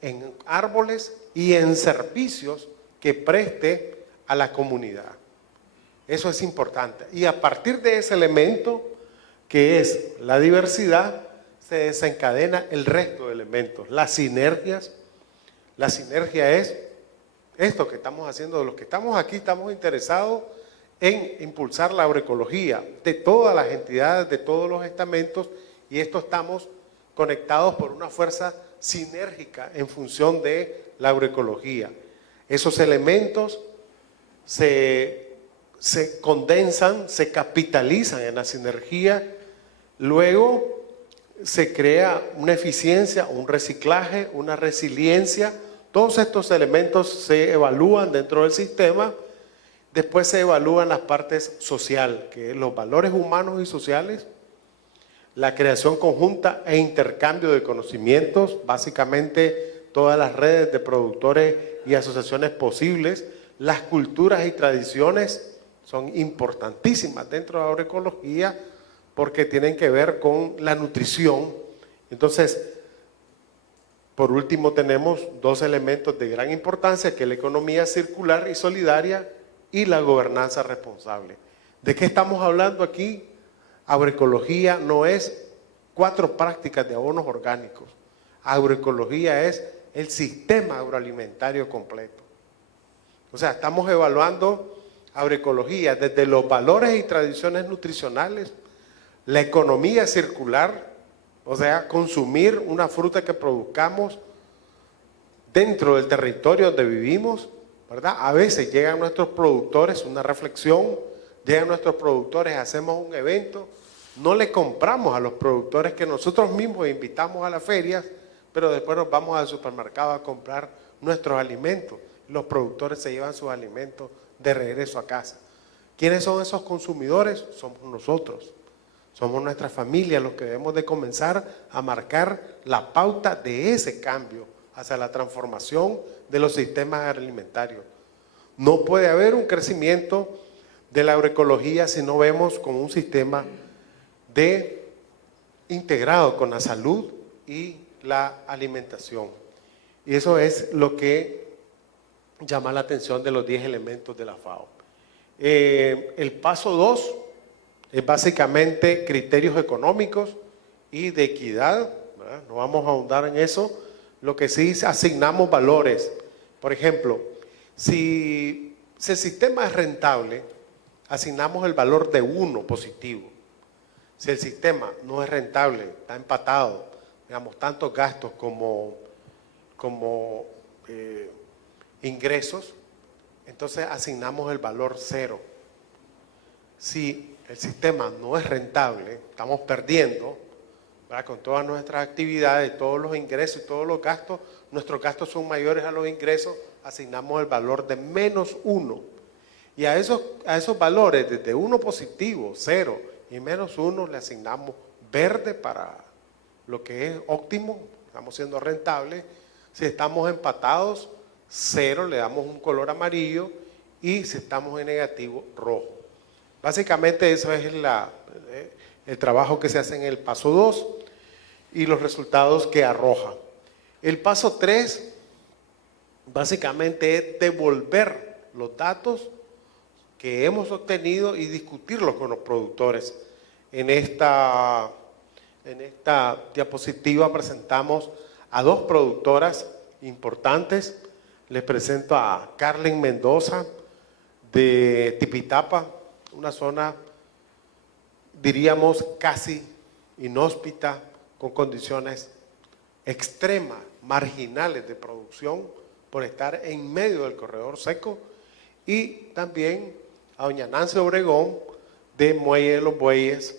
en árboles y en servicios que preste a la comunidad. Eso es importante. Y a partir de ese elemento, que es la diversidad, se desencadena el resto de elementos. Las sinergias. La sinergia es esto que estamos haciendo. Los que estamos aquí estamos interesados en impulsar la agroecología de todas las entidades, de todos los estamentos, y esto estamos conectados por una fuerza sinérgica en función de la agroecología. Esos elementos se condensan, se capitalizan en la sinergia, luego se crea una eficiencia, un reciclaje, una resiliencia. Todos estos elementos se evalúan dentro del sistema. Después se evalúan las partes sociales, que es los valores humanos y sociales, la creación conjunta e intercambio de conocimientos, básicamente todas las redes de productores y asociaciones posibles. Las culturas y tradiciones son importantísimas dentro de la agroecología porque tienen que ver con la nutrición. Entonces, por último tenemos 2 elementos de gran importancia, que es la economía circular y solidaria y la gobernanza responsable. ¿De qué estamos hablando aquí? Agroecología no es 4 prácticas de abonos orgánicos. Agroecología es el sistema agroalimentario completo. O sea, estamos evaluando agroecología desde los valores y tradiciones nutricionales, la economía circular, o sea, consumir una fruta que produzcamos dentro del territorio donde vivimos, ¿verdad? A veces llegan nuestros productores, una reflexión, llegan nuestros productores, hacemos un evento, no le compramos a los productores que nosotros mismos invitamos a las ferias, pero después nos vamos al supermercado a comprar nuestros alimentos. Los productores se llevan sus alimentos de regreso a casa. ¿Quiénes son esos consumidores? Somos nosotros. Somos nuestra familia los que debemos de comenzar a marcar la pauta de ese cambio hacia la transformación de los sistemas agroalimentarios. No puede haber un crecimiento de la agroecología si no vemos como un sistema integrado con la salud y la alimentación. Y eso es lo que llama la atención de los 10 elementos de la FAO. El paso 2 es básicamente criterios económicos y de equidad, ¿verdad? No vamos a ahondar en eso. Lo que sí asignamos valores. Por ejemplo, si el sistema es rentable, asignamos el valor de 1 positivo. Si el sistema no es rentable, está empatado, digamos, tantos gastos como ingresos, entonces asignamos el valor 0. Si el sistema no es rentable, estamos perdiendo, ¿verdad? Con todas nuestras actividades, todos los ingresos y todos los gastos, nuestros gastos son mayores a los ingresos, asignamos el valor de -1. Y a esos valores, desde 1 positivo, 0 y -1, le asignamos verde para lo que es óptimo, estamos siendo rentables. Si estamos empatados, 0, le damos un color amarillo, y si estamos en negativo, rojo. Básicamente eso es el trabajo que se hace en el paso 2 y los resultados que arroja. El paso 3 básicamente es devolver los datos que hemos obtenido y discutirlos con los productores. En esta diapositiva presentamos a 2 productoras importantes. Les presento a Carlen Mendoza de Tipitapa, una zona, diríamos, casi inhóspita, con condiciones extremas, marginales de producción, por estar en medio del corredor seco, y también a doña Nancy Obregón de Muelle de los Bueyes,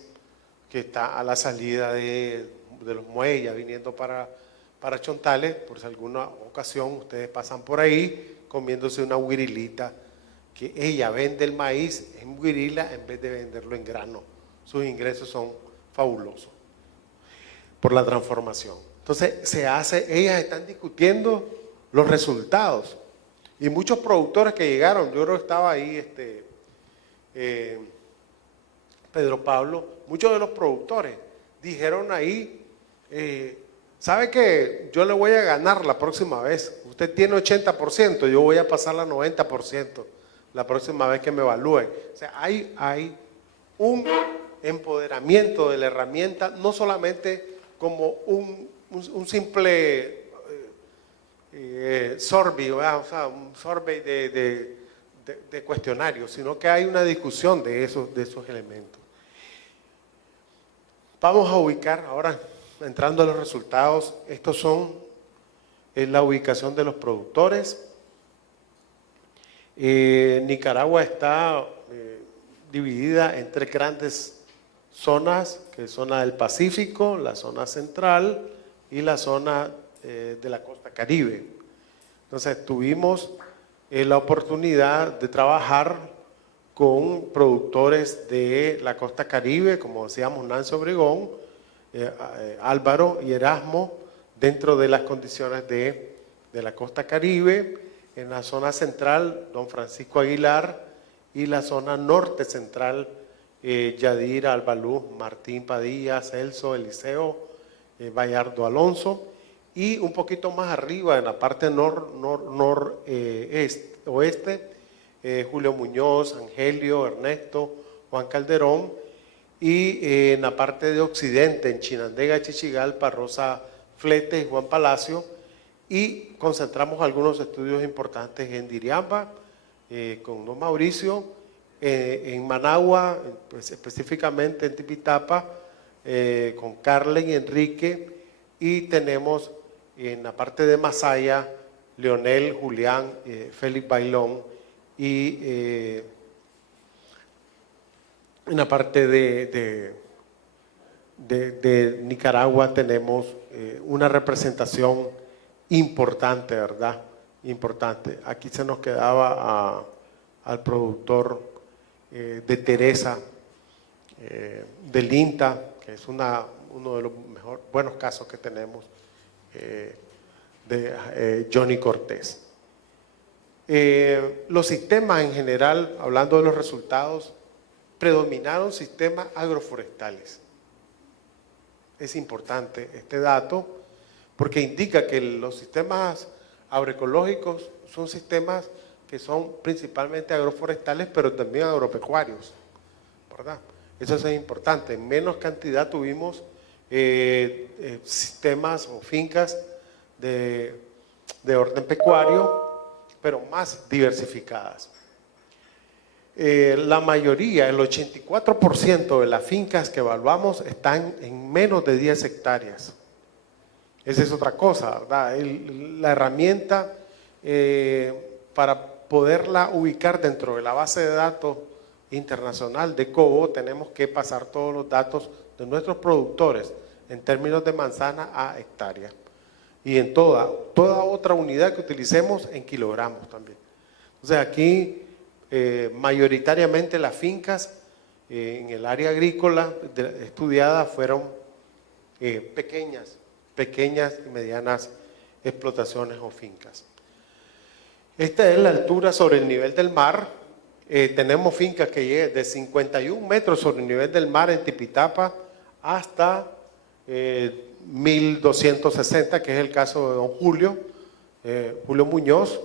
que está a la salida de los muelles, ya viniendo para Chontales. Por si alguna ocasión ustedes pasan por ahí comiéndose una huirilita, que ella vende el maíz en huirila en vez de venderlo en grano. Sus ingresos son fabulosos por la transformación. Entonces ellas están discutiendo los resultados, y muchos productores que llegaron, yo creo que estaba ahí Pedro Pablo, muchos de los productores dijeron ahí, ¿sabe qué? Yo le voy a ganar la próxima vez. Usted tiene 80%, yo voy a pasar la 90% la próxima vez que me evalúe. O sea, hay un empoderamiento de la herramienta, no solamente como un simple survey, o sea, un survey de cuestionarios, sino que hay una discusión de esos elementos. Vamos a ubicar ahora, entrando a los resultados. Estos son la ubicación de los productores. Nicaragua está dividida en 3 grandes zonas, que es zona del Pacífico, la zona central y la zona de la costa Caribe. Entonces tuvimos la oportunidad de trabajar con productores de la costa Caribe, como decíamos, Nancy Obregón, Álvaro y Erasmo, dentro de las condiciones de la costa Caribe. En la zona central, don Francisco Aguilar, y la zona norte central, Yadir, Albaluz, Martín Padilla, Celso, Eliseo, Bayardo Alonso, y un poquito más arriba, en la parte oeste, Julio Muñoz, Angelio, Ernesto, Juan Calderón, y en la parte de occidente, en Chinandega, Chichigalpa, Rosa Flete y Juan Palacio, y concentramos algunos estudios importantes en Diriamba, con don Mauricio, en Managua, pues específicamente en Tipitapa, con Carlen y Enrique, y tenemos en la parte de Masaya, Leonel, Julián, Félix Bailón, y en la parte de Nicaragua tenemos una representación importante, ¿verdad? Importante. Aquí se nos quedaba al productor de Teresa, del INTA, que es uno de los buenos casos que tenemos, de Johnny Cortés. Los sistemas en general, hablando de los resultados, predominaron sistemas agroforestales. Es importante este dato, porque indica que los sistemas agroecológicos son sistemas que son principalmente agroforestales, pero también agropecuarios, ¿verdad? Eso es importante. En menos cantidad tuvimos sistemas o fincas de orden pecuario, pero más diversificadas. La mayoría, el 84% de las fincas que evaluamos están en menos de 10 hectáreas. Esa es otra cosa, ¿verdad? La herramienta para poderla ubicar dentro de la base de datos internacional de COBO, tenemos que pasar todos los datos de nuestros productores en términos de manzana a hectárea. Y en toda otra unidad que utilicemos en kilogramos también. Entonces aquí mayoritariamente las fincas en el área agrícola estudiada fueron pequeñas y medianas explotaciones o fincas. Esta es la altura sobre el nivel del mar. Tenemos fincas que llegan de 51 metros sobre el nivel del mar en Tipitapa hasta 1260, que es el caso de don Julio Muñoz,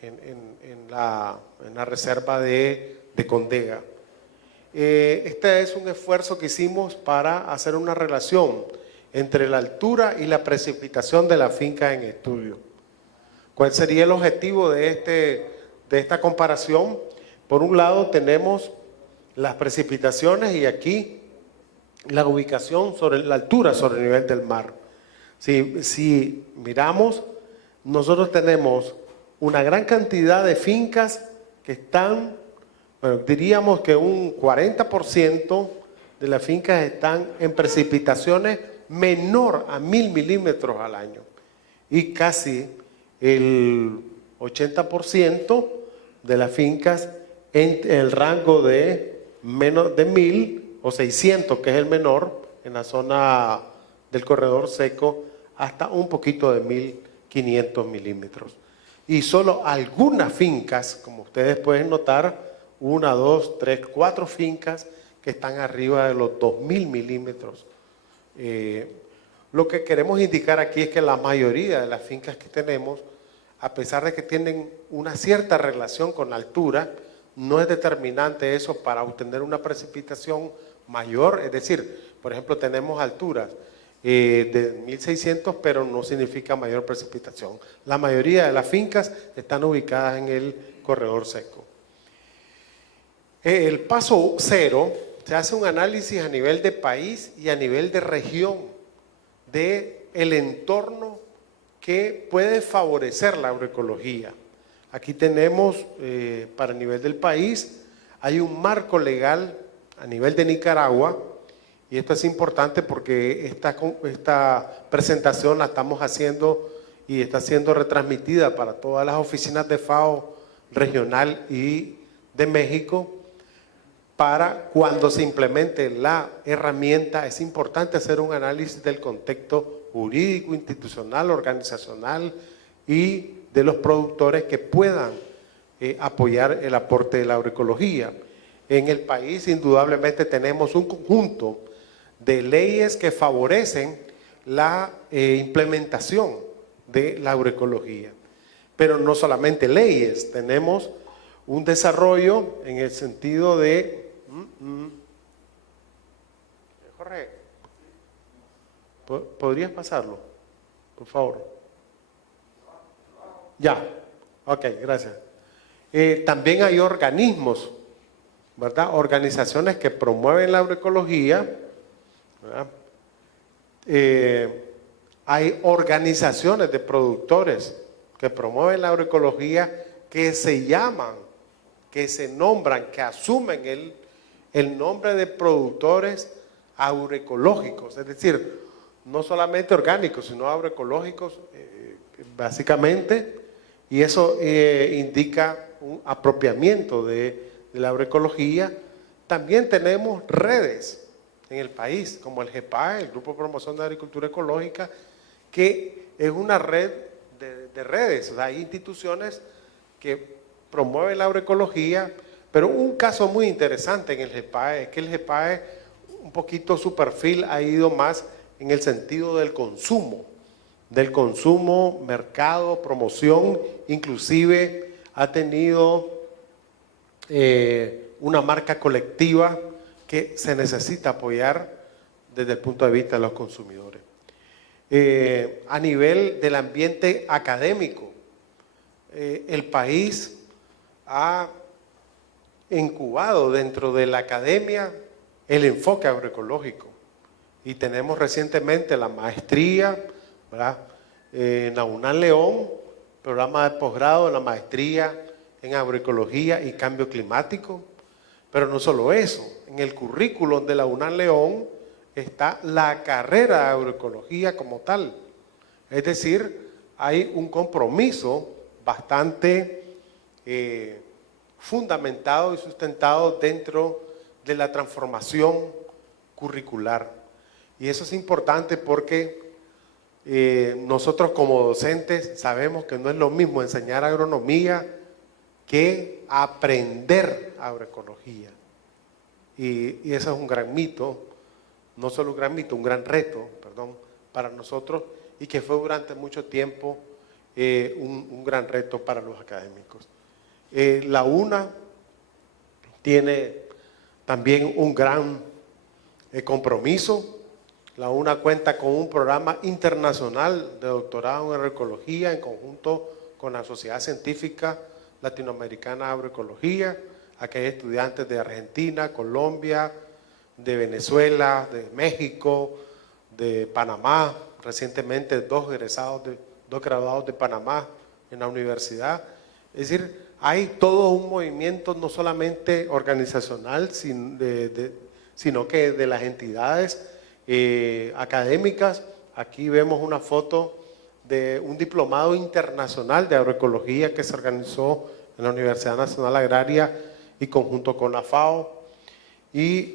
en la reserva de Condega. Este es un esfuerzo que hicimos para hacer una relación entre la altura y la precipitación de la finca en estudio. ¿Cuál sería el objetivo de esta comparación? Por un lado tenemos las precipitaciones y aquí la ubicación sobre la altura sobre el nivel del mar. Si miramos, nosotros tenemos una gran cantidad de fincas que están, bueno, diríamos que un 40% de las fincas están en precipitaciones menor a 1000 milímetros al año y casi el 80% de las fincas en el rango de menos de 1000 o 600, que es el menor en la zona del corredor seco, hasta un poquito de 1500 milímetros. Y solo algunas fincas, como ustedes pueden notar, 1, 2, 3, 4 fincas que están arriba de los 2000 milímetros. Lo que queremos indicar aquí es que la mayoría de las fincas que tenemos, a pesar de que tienen una cierta relación con la altura, no es determinante eso para obtener una precipitación mayor. Es decir, por ejemplo, tenemos alturas de 1600, pero no significa mayor precipitación. La mayoría de las fincas están ubicadas en el corredor seco. El paso 0, se hace un análisis a nivel de país y a nivel de región del entorno que puede favorecer la agroecología. Aquí tenemos, para el nivel del país, hay un marco legal a nivel de Nicaragua, y esto es importante porque esta presentación la estamos haciendo y está siendo retransmitida para todas las oficinas de FAO regional y de México. Para cuando se implemente la herramienta, es importante hacer un análisis del contexto jurídico, institucional, organizacional y de los productores que puedan apoyar el aporte de la agroecología. En el país, indudablemente, tenemos un conjunto de leyes que favorecen la implementación de la agroecología. Pero no solamente leyes, tenemos un desarrollo en el sentido de... Jorge, ¿podrías pasarlo, por favor? Ya, ok, gracias. También hay organismos, ¿verdad? Organizaciones que promueven la agroecología, ¿verdad? Hay organizaciones de productores que promueven la agroecología, que se llaman, que se nombran, que asumen el nombre de productores agroecológicos, es decir, no solamente orgánicos, sino agroecológicos, básicamente, y eso indica un apropiamiento de la agroecología. También tenemos redes en el país, como el GEPAE, el Grupo de Promoción de Agricultura Ecológica, que es una red de redes. O sea, hay instituciones que promueven la agroecología, pero un caso muy interesante en el GEPAE es que el GEPAE, un poquito su perfil ha ido más en el sentido del consumo, mercado, promoción, inclusive ha tenido una marca colectiva que se necesita apoyar desde el punto de vista de los consumidores. A nivel del ambiente académico, el país ha incubado dentro de la academia el enfoque agroecológico y tenemos recientemente la maestría, ¿verdad? En la UNAM León, programa de posgrado, la maestría en agroecología y cambio climático. Pero no solo eso, en el currículum de la UNAM León está la carrera de agroecología como tal. Es decir, hay un compromiso bastante fundamentado y sustentado dentro de la transformación curricular. Y eso es importante porque nosotros como docentes sabemos que no es lo mismo enseñar agronomía que aprender agroecología. Y eso es un gran mito, no solo un gran mito, un gran reto, perdón, para nosotros, y que fue durante mucho tiempo un gran reto para los académicos. La UNA tiene también un gran compromiso. La UNA cuenta con un programa internacional de doctorado en agroecología en conjunto con la Sociedad Científica Latinoamericana de Agroecología. Aquí hay estudiantes de Argentina, Colombia, de Venezuela, de México, de Panamá. Recientemente dos graduados de Panamá en la universidad. Es decir, hay todo un movimiento no solamente organizacional, sino que de las entidades académicas. Aquí vemos una foto de un diplomado internacional de agroecología que se organizó en la Universidad Nacional Agraria y conjunto con la FAO. Y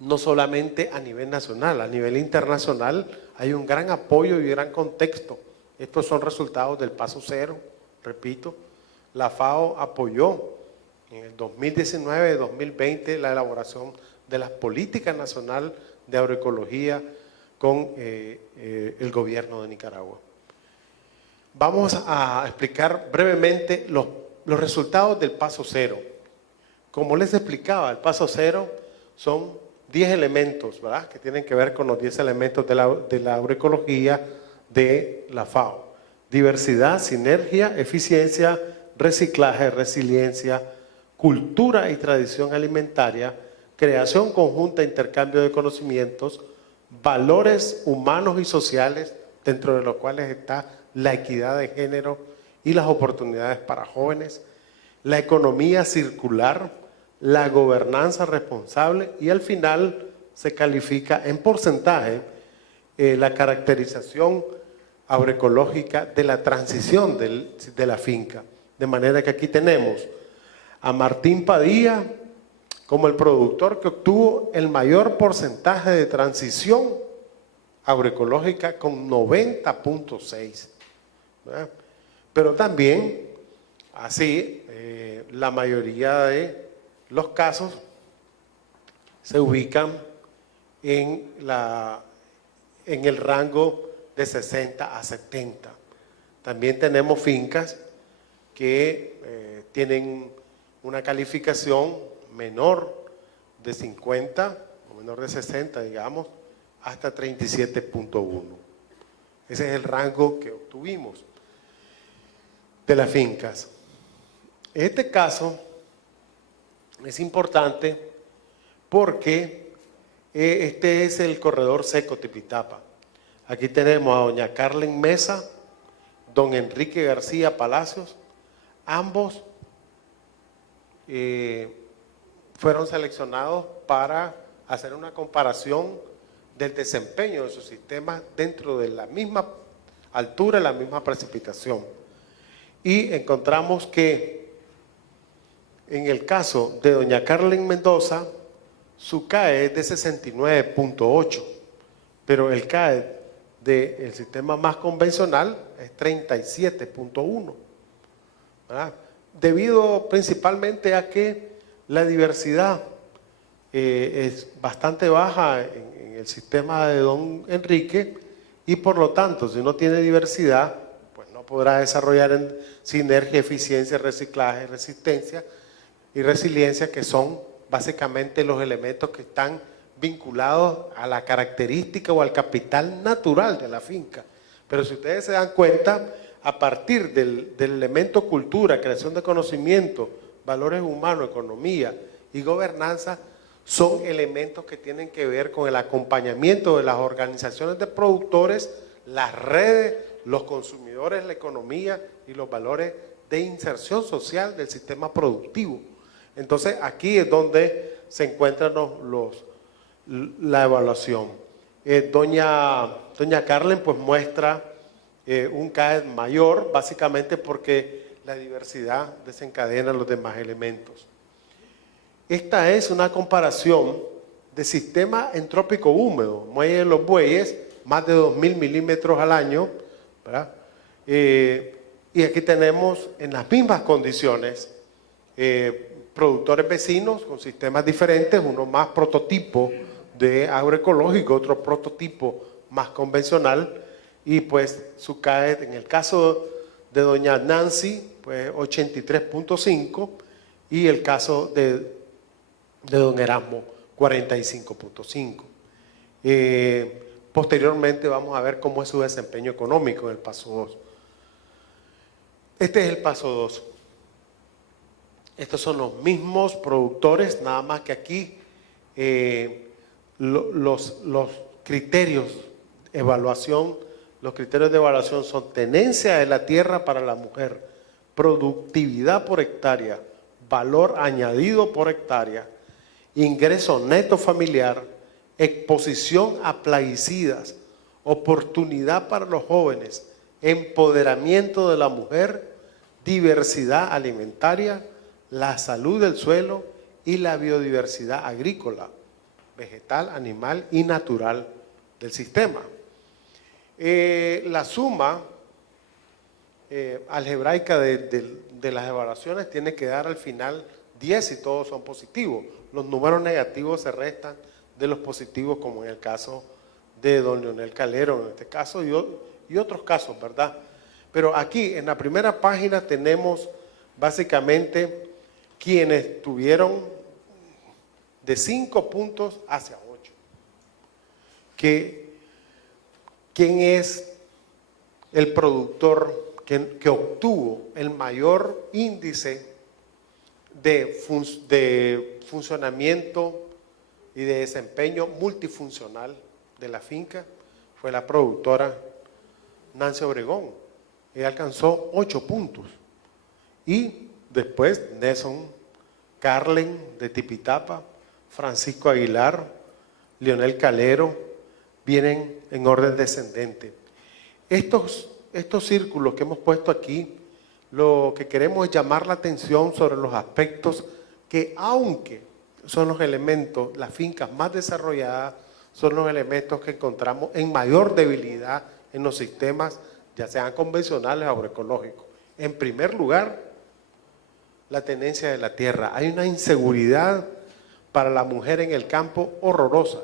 no solamente a nivel nacional, a nivel internacional hay un gran apoyo y un gran contexto. Estos son resultados del Paso Cero, repito. La FAO apoyó en el 2019-2020 la elaboración de las políticas nacionales de agroecología con el gobierno de Nicaragua. Vamos a explicar brevemente los resultados del Paso Cero. Como les explicaba, el Paso Cero son 10 elementos, ¿verdad?, que tienen que ver con los 10 elementos de la agroecología de la FAO. Diversidad, sinergia, eficiencia, reciclaje, resiliencia, cultura y tradición alimentaria, creación conjunta e intercambio de conocimientos, valores humanos y sociales, dentro de los cuales está la equidad de género y las oportunidades para jóvenes, la economía circular, la gobernanza responsable y al final se califica en porcentaje la caracterización agroecológica de la transición de la finca. De manera que aquí tenemos a Martín Padilla como el productor que obtuvo el mayor porcentaje de transición agroecológica con 90.6. Pero también, así, la mayoría de los casos se ubican en el rango de 60 a 70. También tenemos fincas que tienen una calificación menor de 50 o menor de 60, digamos, hasta 37.1. Ese es el rango que obtuvimos de las fincas. En este caso es importante porque este es el corredor seco Tipitapa. Aquí tenemos a doña Carlen Mesa, don Enrique García Palacios. Ambos fueron seleccionados para hacer una comparación del desempeño de sus sistemas dentro de la misma altura, la misma precipitación. Y encontramos que en el caso de doña Carlen Mendoza, su CAE es de 69.8, pero el CAE del sistema más convencional es 37.1, debido principalmente a que la diversidad es bastante baja en el sistema de don Enrique y por lo tanto, si no tiene diversidad, pues no podrá desarrollar en sinergia, eficiencia, reciclaje, resistencia y resiliencia, que son básicamente los elementos que están vinculados a la característica o al capital natural de la finca. Pero si ustedes se dan cuenta, a partir del elemento cultura, creación de conocimiento, valores humanos, economía y gobernanza, son elementos que tienen que ver con el acompañamiento de las organizaciones de productores, las redes, los consumidores, la economía y los valores de inserción social del sistema productivo. Entonces aquí es donde se encuentran la evaluación. Doña Carlen pues muestra un CAE mayor, básicamente porque la diversidad desencadena los demás elementos. Esta es una comparación de sistema entrópico húmedo, Muelle de los Bueyes, más de 2.000 milímetros al año, ¿verdad? Y aquí tenemos en las mismas condiciones productores vecinos con sistemas diferentes, uno más prototipo de agroecológico, otro prototipo más convencional, y pues su CAE, en el caso de doña Nancy, pues 83.5, y el caso de don Erasmo, 45.5. Posteriormente vamos a ver cómo es su desempeño económico en el paso 2. Este es el paso 2. Estos son los mismos productores, nada más que aquí los criterios de evaluación, son tenencia de la tierra para la mujer, productividad por hectárea, valor añadido por hectárea, ingreso neto familiar, exposición a plaguicidas, oportunidad para los jóvenes, empoderamiento de la mujer, diversidad alimentaria, la salud del suelo y la biodiversidad agrícola, vegetal, animal y natural del sistema. La suma algebraica de las evaluaciones tiene que dar al final 10 si todos son positivos. Los números negativos se restan de los positivos, como en el caso de don Leonel Calero, en este caso, y otros casos, ¿verdad? Pero aquí, en la primera página, tenemos básicamente quienes tuvieron de 5 puntos hacia 8. ¿Quién es el productor que obtuvo el mayor índice de funcionamiento y de desempeño multifuncional de la finca? Fue la productora Nancy Obregón. Ella alcanzó 8 puntos. Y después Nelson Carlen de Tipitapa, Francisco Aguilar, Leonel Calero, vienen en orden descendente. Estos círculos que hemos puesto aquí, lo que queremos es llamar la atención sobre los aspectos que, aunque son los elementos, las fincas más desarrolladas, son los elementos que encontramos en mayor debilidad en los sistemas, ya sean convencionales o agroecológicos. En primer lugar, la tenencia de la tierra. Hay una inseguridad para la mujer en el campo horrorosa,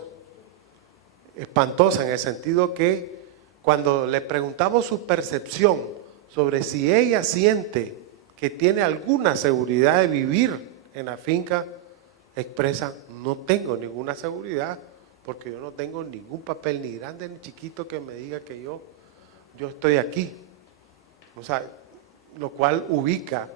espantosa, en el sentido que cuando le preguntamos su percepción sobre si ella siente que tiene alguna seguridad de vivir en la finca, expresa: no tengo ninguna seguridad porque yo no tengo ningún papel, ni grande ni chiquito, que me diga que yo estoy aquí. O sea, lo cual ubica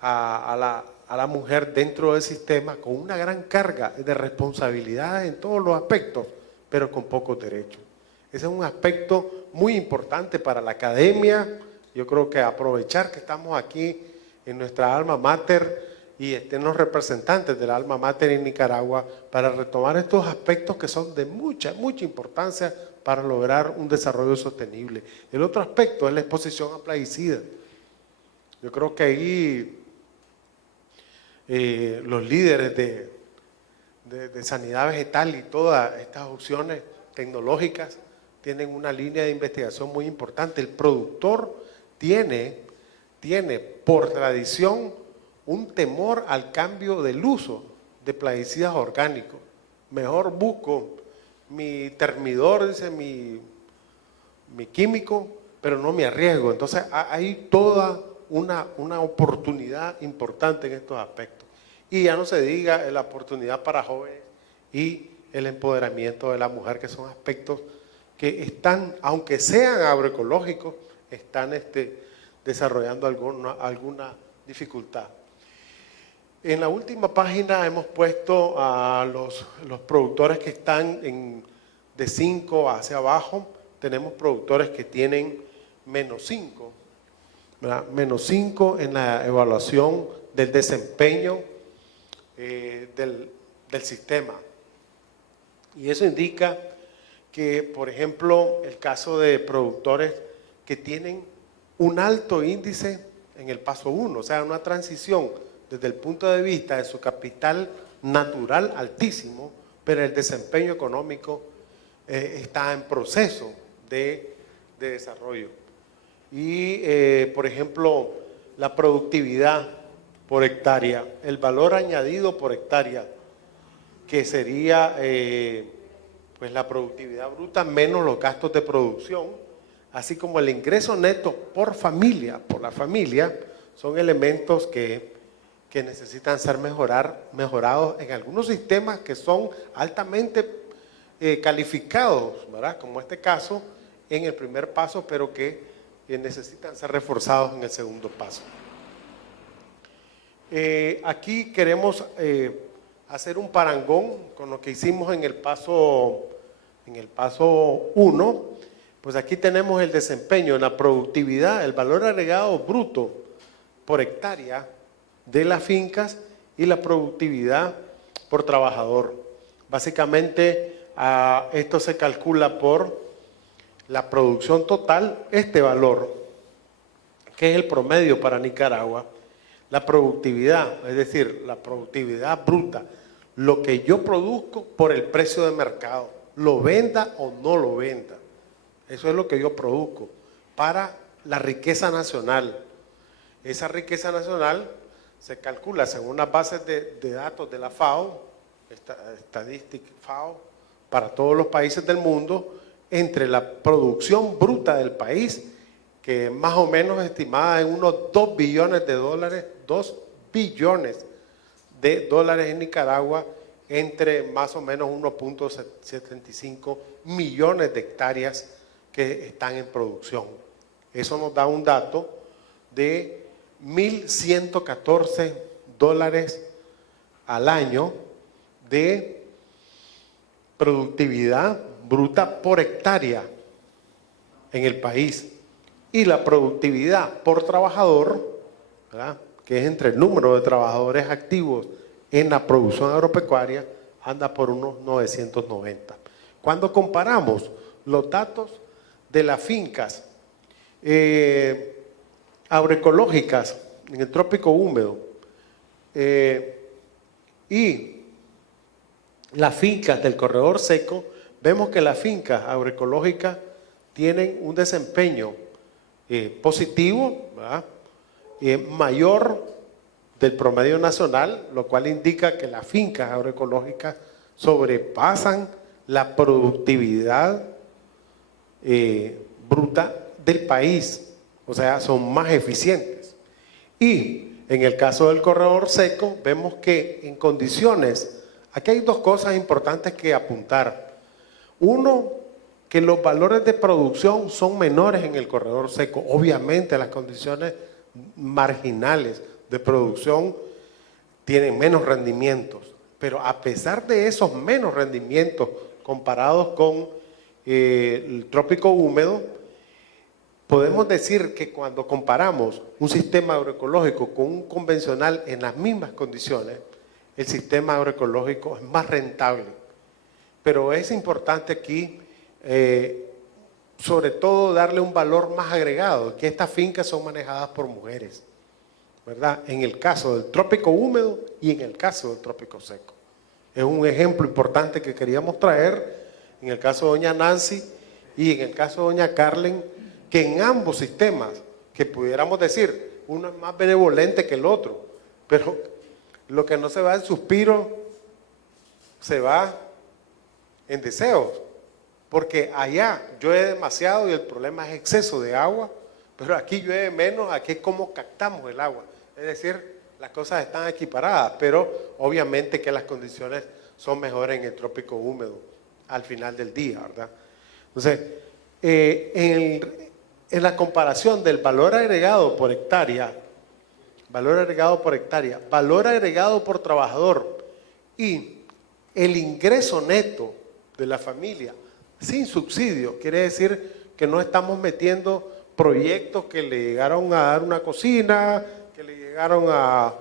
a la mujer dentro del sistema con una gran carga de responsabilidades en todos los aspectos, pero con pocos derechos. Ese es un aspecto muy importante para la academia. Yo creo que aprovechar que estamos aquí en nuestra alma mater y estén los representantes del alma mater en Nicaragua para retomar estos aspectos que son de mucha mucha para lograr un desarrollo sostenible. El otro aspecto es la exposición a plaguicidas. Yo creo que ahí los líderes de sanidad vegetal y todas estas opciones tecnológicas tienen una línea de investigación muy importante. El productor tiene por tradición un temor al cambio del uso de plaguicidas orgánicos. Mejor busco mi termidor, dice mi químico, pero no me arriesgo. Entonces hay toda una oportunidad importante en estos aspectos. Y ya no se diga la oportunidad para jóvenes y el empoderamiento de la mujer, que son aspectos que están, aunque sean agroecológicos, están desarrollando alguna dificultad. En la última página hemos puesto a los productores que están de 5 hacia abajo. Tenemos productores que tienen -5, ¿verdad? -5 en la evaluación del desempeño del sistema. Y eso indica que, por ejemplo, el caso de productores que tienen un alto índice en el paso 1, o sea, una transición desde el punto de vista de su capital natural altísimo, pero el desempeño económico está en proceso de desarrollo. Y, por ejemplo, la productividad por hectárea, el valor añadido por hectárea, que sería pues la productividad bruta menos los gastos de producción, así como el ingreso neto por familia, por la familia, son elementos que necesitan ser mejorados en algunos sistemas que son altamente calificados, ¿verdad? Como este caso, en el primer paso, pero que necesitan ser reforzados en el segundo paso. Aquí queremos hacer un parangón con lo que hicimos en el paso 1. Pues aquí tenemos el desempeño en la productividad, el valor agregado bruto por hectárea de las fincas y la productividad por trabajador. Básicamente esto se calcula por la producción total, este valor, que es el promedio para Nicaragua, la productividad, es decir, la productividad bruta, lo que yo produzco por el precio de mercado, lo venda o no lo venda. Eso es lo que yo produzco para la riqueza nacional. Esa riqueza nacional se calcula según las bases de datos de la FAO, estadística FAO, para todos los países del mundo, entre la producción bruta del país, que es más o menos estimada en unos 2 billones de dólares, 2 billones de dólares en Nicaragua, entre más o menos 1.75 millones de hectáreas que están en producción. Eso nos da un dato de $1.114 al año de productividad bruta por hectárea en el país. Y la productividad por trabajador, ¿verdad?, que es entre el número de trabajadores activos en la producción agropecuaria, anda por unos 990. Cuando comparamos los datos de las fincas agroecológicas en el trópico húmedo y las fincas del corredor seco, vemos que las fincas agroecológicas tienen un desempeño positivo, ¿verdad?, mayor del promedio nacional, lo cual indica que las fincas agroecológicas sobrepasan la productividad bruta del país, o sea, son más eficientes. Y en el caso del corredor seco, vemos que en condiciones, aquí hay dos cosas importantes que apuntar. Uno, que los valores de producción son menores en el corredor seco. Obviamente las condiciones marginales de producción tienen menos rendimientos, pero a pesar de esos menos rendimientos comparados con el trópico húmedo, podemos decir que cuando comparamos un sistema agroecológico con un convencional en las mismas condiciones, el sistema agroecológico es más rentable. Pero es importante aquí, sobre todo, darle un valor más agregado, que estas fincas son manejadas por mujeres, ¿verdad?, en el caso del trópico húmedo y en el caso del trópico seco. Es un ejemplo importante que queríamos traer en el caso de doña Nancy y en el caso de doña Carlen, que en ambos sistemas, que pudiéramos decir, uno es más benevolente que el otro, pero lo que no se va en suspiro, se va en deseos, porque allá llueve demasiado y el problema es exceso de agua, pero aquí llueve menos, aquí es como captamos el agua. Es decir, las cosas están equiparadas, pero obviamente que las condiciones son mejores en el trópico húmedo al final del día, ¿verdad? Entonces, en la comparación del valor agregado por hectárea, valor agregado por trabajador y el ingreso neto de la familia sin subsidio, quiere decir que no estamos metiendo proyectos que le llegaron a dar una cocina, que le llegaron a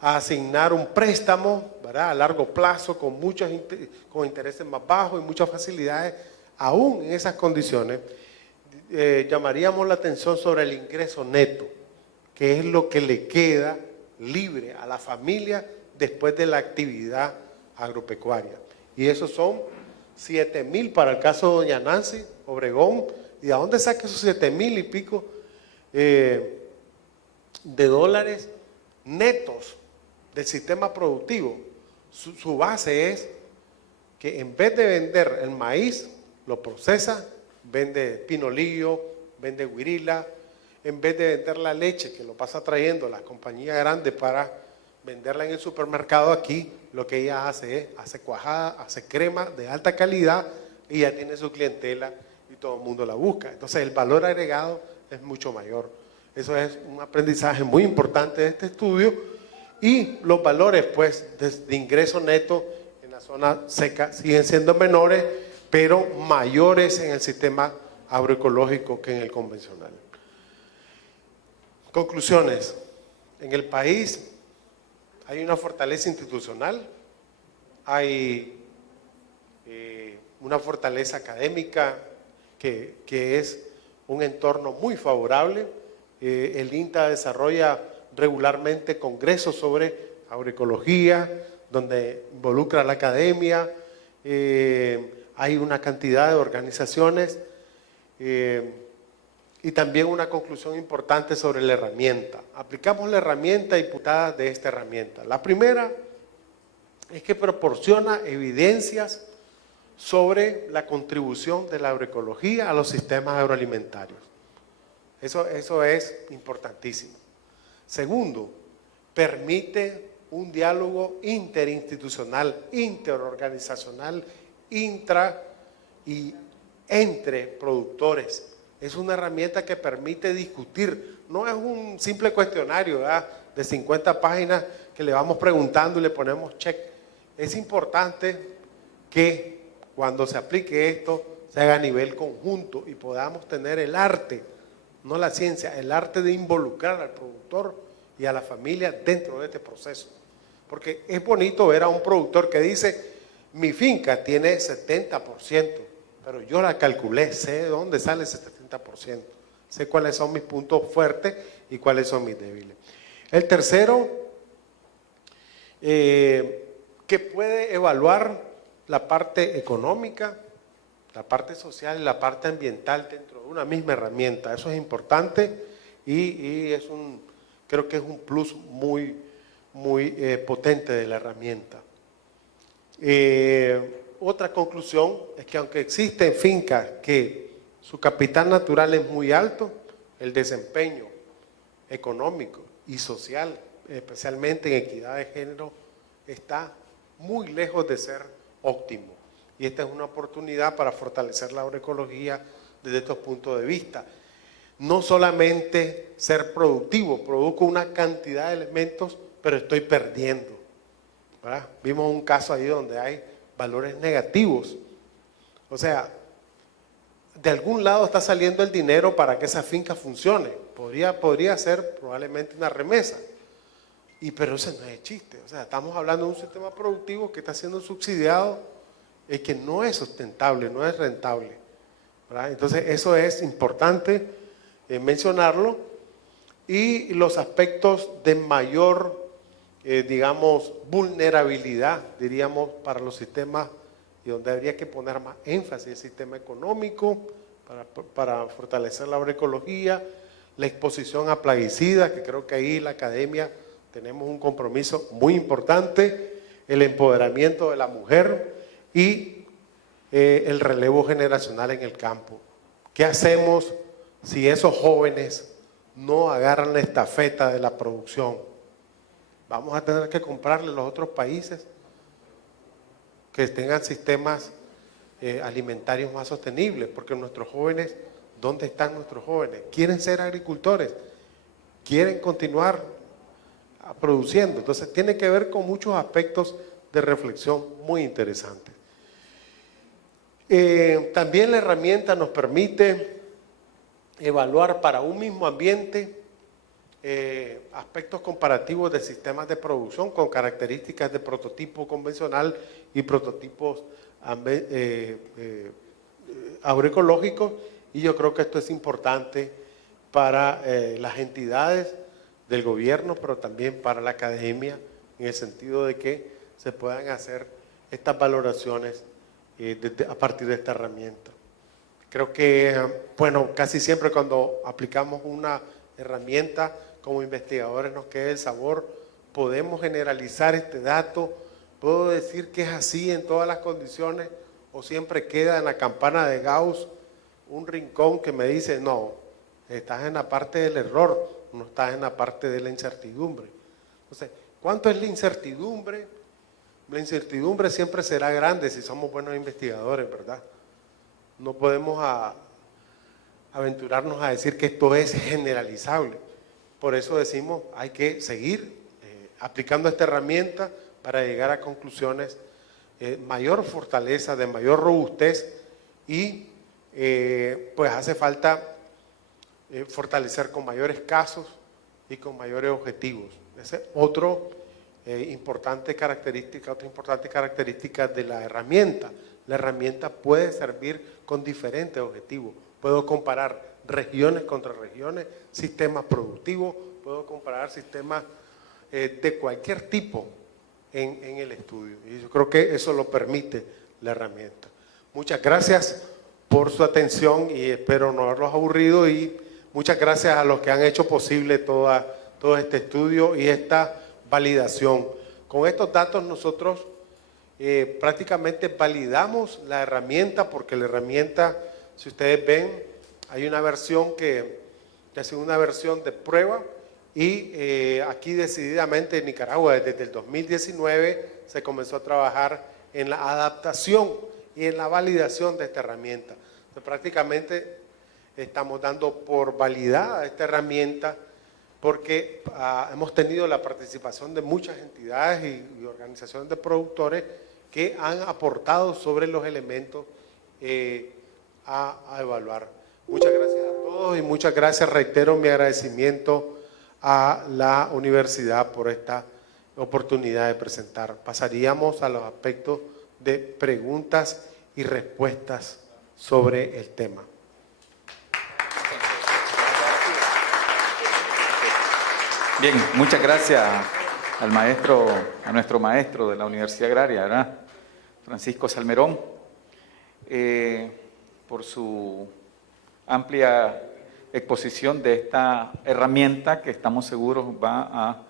a asignar un préstamo, ¿verdad?, a largo plazo con intereses más bajos y muchas facilidades. Aún en esas condiciones, llamaríamos la atención sobre el ingreso neto, que es lo que le queda libre a la familia después de la actividad agropecuaria. Y esos son 7,000 para el caso de doña Nancy Obregón. ¿Y de dónde saca esos 7,000 y pico de dólares netos del sistema productivo? Su base es que en vez de vender el maíz, lo procesa, vende pinolillo, vende guirila. En vez de vender la leche, que lo pasa trayendo la compañía grande para venderla en el supermercado, aquí lo que ella hace es, hace cuajada, hace crema de alta calidad y ya tiene su clientela y todo el mundo la busca. Entonces el valor agregado es mucho mayor. Eso es un aprendizaje muy importante de este estudio. Y los valores, pues, de ingreso neto en la zona seca siguen siendo menores, pero mayores en el sistema agroecológico que en el convencional. Conclusiones. En el país hay una fortaleza institucional, hay una fortaleza académica que es un entorno muy favorable. El INTA desarrolla regularmente congresos sobre agroecología, donde involucra a la academia. Hay una cantidad de organizaciones y también una conclusión importante sobre la herramienta. Aplicamos la herramienta y putadas de esta herramienta. La primera es que proporciona evidencias sobre la contribución de la agroecología a los sistemas agroalimentarios. Eso es importantísimo. Segundo, permite un diálogo interinstitucional, interorganizacional, intra y entre productores. Es una herramienta que permite discutir, no es un simple cuestionario, ¿verdad?, de 50 páginas que le vamos preguntando y le ponemos check. Es importante que cuando se aplique esto se haga a nivel conjunto y podamos tener el arte, no la ciencia, el arte de involucrar al productor y a la familia dentro de este proceso. Porque es bonito ver a un productor que dice, mi finca tiene 70%, pero yo la calculé, sé de dónde sale ese 70%, sé cuáles son mis puntos fuertes y cuáles son mis débiles. El tercero, que puede evaluar la parte económica, la parte social y la parte ambiental dentro de una misma herramienta. Eso es importante y creo que es un plus muy potente de la herramienta. Otra conclusión es que aunque existen fincas que su capital natural es muy alto, el desempeño económico y social, especialmente en equidad de género, está muy lejos de ser óptimo. Y esta es una oportunidad para fortalecer la agroecología desde estos puntos de vista. No solamente ser productivo, produzco una cantidad de elementos, pero estoy perdiendo, ¿verdad? Vimos un caso ahí donde hay valores negativos. O sea, de algún lado está saliendo el dinero para que esa finca funcione. Podría ser probablemente una remesa. Pero ese no es el chiste. O sea, estamos hablando de un sistema productivo que está siendo subsidiado y que no es sustentable, no es rentable, ¿verdad? Entonces, eso es importante mencionarlo. Y los aspectos de mayor, digamos, vulnerabilidad, diríamos, para los sistemas, y donde habría que poner más énfasis, el sistema económico, para fortalecer la agroecología, la exposición a plaguicidas, que creo que ahí la academia tenemos un compromiso muy importante, el empoderamiento de la mujer y el relevo generacional en el campo. ¿Qué hacemos si esos jóvenes no agarran la estafeta de la producción? Vamos a tener que comprarle a los otros países que tengan sistemas alimentarios más sostenibles, porque nuestros jóvenes, ¿dónde están nuestros jóvenes? Quieren ser agricultores, quieren continuar produciendo. Entonces tiene que ver con muchos aspectos de reflexión muy interesantes. También la herramienta nos permite evaluar para un mismo ambiente aspectos comparativos de sistemas de producción con características de prototipo convencional y prototipos agroecológicos, y yo creo que esto es importante para las entidades del gobierno, pero también para la academia, en el sentido de que se puedan hacer estas valoraciones a partir de esta herramienta. Creo que, bueno, casi siempre cuando aplicamos una herramienta como investigadores nos queda el sabor, podemos generalizar este dato, puedo decir que es así en todas las condiciones, o siempre queda en la campana de Gauss un rincón que me dice, no, estás en la parte del error, no estás en la parte de la incertidumbre. Entonces, ¿cuánto es la incertidumbre? La incertidumbre siempre será grande si somos buenos investigadores, ¿verdad? No podemos aventurarnos a decir que esto es generalizable. Por eso decimos, hay que seguir aplicando esta herramienta para llegar a conclusiones mayor fortaleza, de mayor robustez, y pues hace falta fortalecer con mayores casos y con mayores objetivos. Esa es otra importante característica de la herramienta. La herramienta puede servir con diferentes objetivos. Puedo comparar regiones contra regiones, sistemas productivos, puedo comparar sistemas de cualquier tipo en el estudio. Y yo creo que eso lo permite la herramienta. Muchas gracias por su atención y espero no haberlos aburrido, y muchas gracias a los que han hecho posible todo este estudio y esta validación. Con estos datos nosotros prácticamente validamos la herramienta, porque la herramienta, si ustedes ven, hay una versión que es una versión de prueba, y aquí decididamente en Nicaragua desde el 2019 se comenzó a trabajar en la adaptación y en la validación de esta herramienta. Entonces, prácticamente estamos dando por validada esta herramienta, porque hemos tenido la participación de muchas entidades y organizaciones de productores que han aportado sobre los elementos a evaluar. Muchas gracias a todos y muchas gracias, reitero mi agradecimiento a la universidad por esta oportunidad de presentar. Pasaríamos a los aspectos de preguntas y respuestas sobre el tema. Bien, muchas gracias al maestro, a nuestro maestro de la Universidad Agraria, ¿verdad? Francisco Salmerón, por su amplia exposición de esta herramienta que estamos seguros va a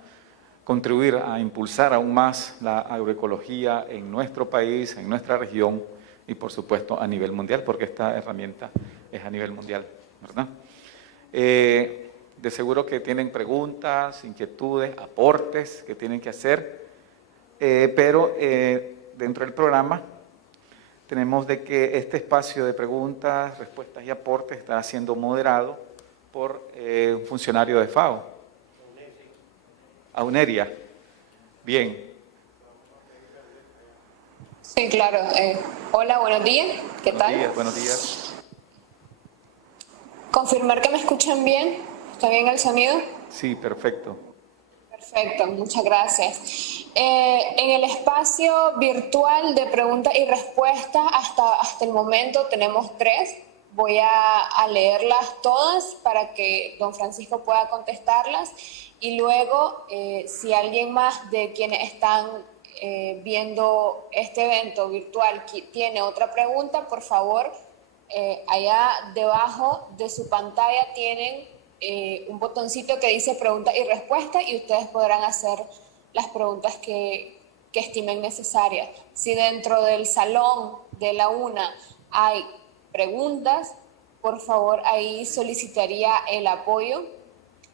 contribuir a impulsar aún más la agroecología en nuestro país, en nuestra región y por supuesto a nivel mundial, porque esta herramienta es a nivel mundial, ¿verdad? De seguro que tienen preguntas, inquietudes, aportes que tienen que hacer, pero dentro del programa tenemos de que este espacio de preguntas, respuestas y aportes está siendo moderado por un funcionario de FAO. Auneria. Bien. Sí, claro. Hola, buenos días. ¿Qué tal? Buenos días. Confirmar que me escuchan bien. ¿Está bien el sonido? Sí, perfecto. Perfecto, muchas gracias. En el espacio virtual de preguntas y respuestas, hasta el momento tenemos 3. Voy a leerlas todas para que don Francisco pueda contestarlas, y luego, si alguien más de quienes están viendo este evento virtual tiene otra pregunta, por favor, allá debajo de su pantalla tienen un botoncito que dice preguntas y respuestas, y ustedes podrán hacer las preguntas que estimen necesarias. Si dentro del salón de la UNA hay preguntas, por favor ahí solicitaría el apoyo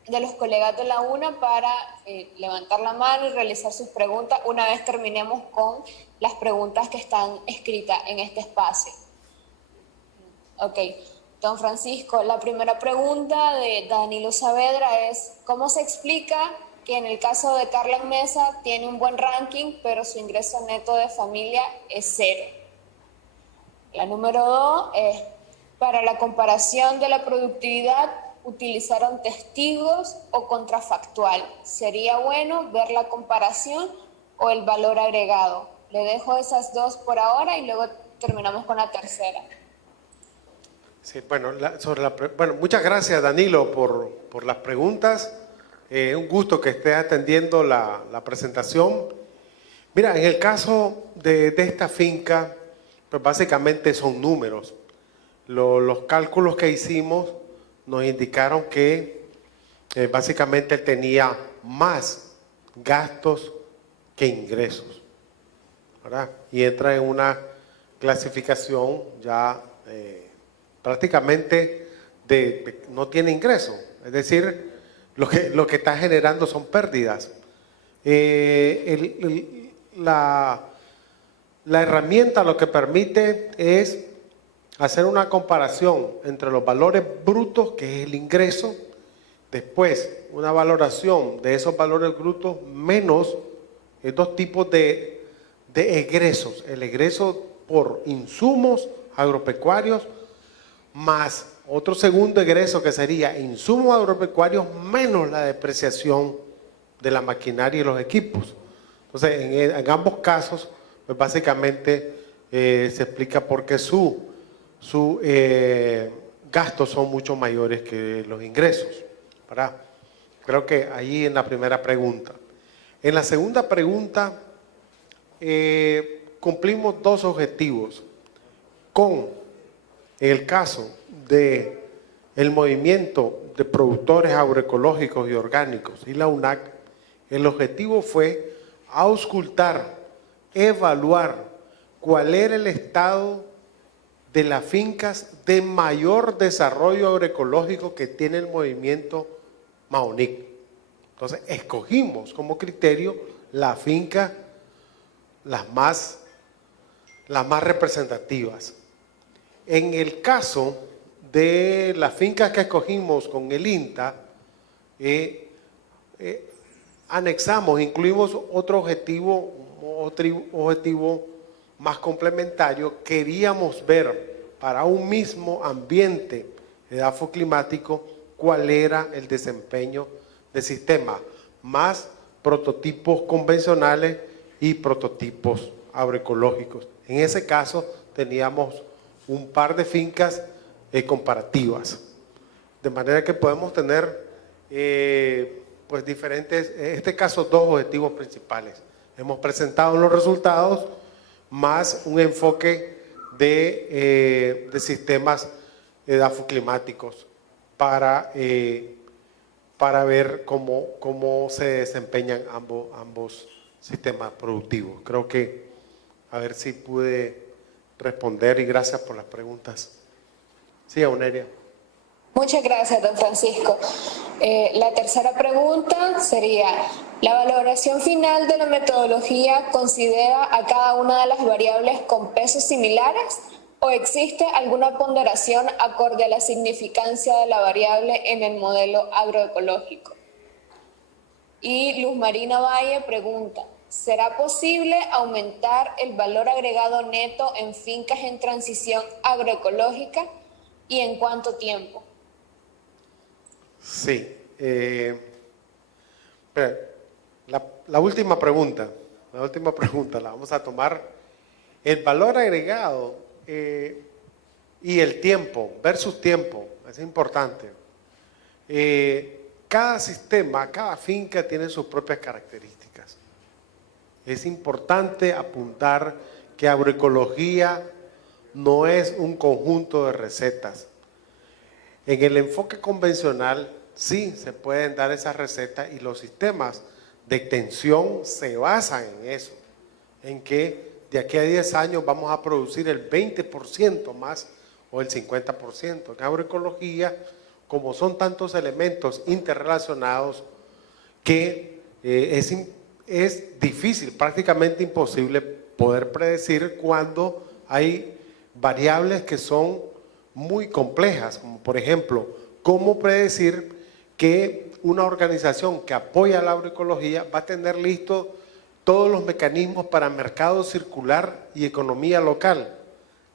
de los colegas de la UNA para levantar la mano y realizar sus preguntas una vez terminemos con las preguntas que están escritas en este espacio. Ok. Don Francisco, la primera pregunta de Danilo Saavedra es: ¿cómo se explica que en el caso de Carlen Mesa tiene un buen ranking, pero su ingreso neto de familia es 0? La número 2 es: para la comparación de la productividad utilizaron testigos o contrafactual. Sería bueno ver la comparación o el valor agregado. Le dejo esas dos por ahora y luego terminamos con la tercera. Sí, bueno, muchas gracias, Danilo, por las preguntas. Un gusto que estés atendiendo la presentación. Mira, en el caso de esta finca, pues básicamente son números. Los cálculos que hicimos nos indicaron que básicamente él tenía más gastos que ingresos, ¿verdad? Y entra en una clasificación ya prácticamente no tiene ingreso, es decir, lo que está generando son pérdidas. La herramienta lo que permite es hacer una comparación entre los valores brutos, que es el ingreso, después una valoración de esos valores brutos menos dos tipos de egresos, el egreso por insumos agropecuarios más otro segundo egreso que sería insumos agropecuarios menos la depreciación de la maquinaria y los equipos. Entonces, en ambos casos, pues básicamente se explica por qué sus gastos son mucho mayores que los ingresos, ¿verdad? Creo que ahí en la primera pregunta. En la segunda pregunta, cumplimos dos objetivos. Con el caso de el movimiento de productores agroecológicos y orgánicos y la UNAC, el objetivo fue auscultar, evaluar cuál era el estado de las fincas de mayor desarrollo agroecológico que tiene el movimiento Maonic. Entonces, escogimos como criterio la finca las más representativas. En el caso de las fincas que escogimos con el INTA, anexamos, incluimos otro objetivo más complementario. Queríamos ver para un mismo ambiente edafoclimático cuál era el desempeño del sistema, más prototipos convencionales y prototipos agroecológicos. En ese caso teníamos un par de fincas comparativas, de manera que podemos tener pues diferentes, en este caso dos objetivos principales. Hemos presentado los resultados más un enfoque de sistemas edafoclimáticos para ver cómo se desempeñan ambos sistemas productivos. Creo que a ver si pude responder y gracias por las preguntas. Sí, Aunelia. Muchas gracias, don Francisco. La tercera pregunta sería, ¿la valoración final de la metodología considera a cada una de las variables con pesos similares o existe alguna ponderación acorde a la significancia de la variable en el modelo agroecológico? Y Luz Marina Valle pregunta, ¿será posible aumentar el valor agregado neto en fincas en transición agroecológica y en cuánto tiempo? Sí. La última pregunta la vamos a tomar. El valor agregado y el tiempo, versus tiempo, es importante. Cada sistema, cada finca tiene sus propias características. Es importante apuntar que agroecología no es un conjunto de recetas. En el enfoque convencional sí se pueden dar esas recetas y los sistemas de extensión se basan en eso, en que de aquí a 10 años vamos a producir el 20% más o el 50%. En agroecología, como son tantos elementos interrelacionados que es difícil, prácticamente imposible poder predecir cuando hay variables que son muy complejas, como por ejemplo, cómo predecir que una organización que apoya la agroecología va a tener listos todos los mecanismos para mercado circular y economía local.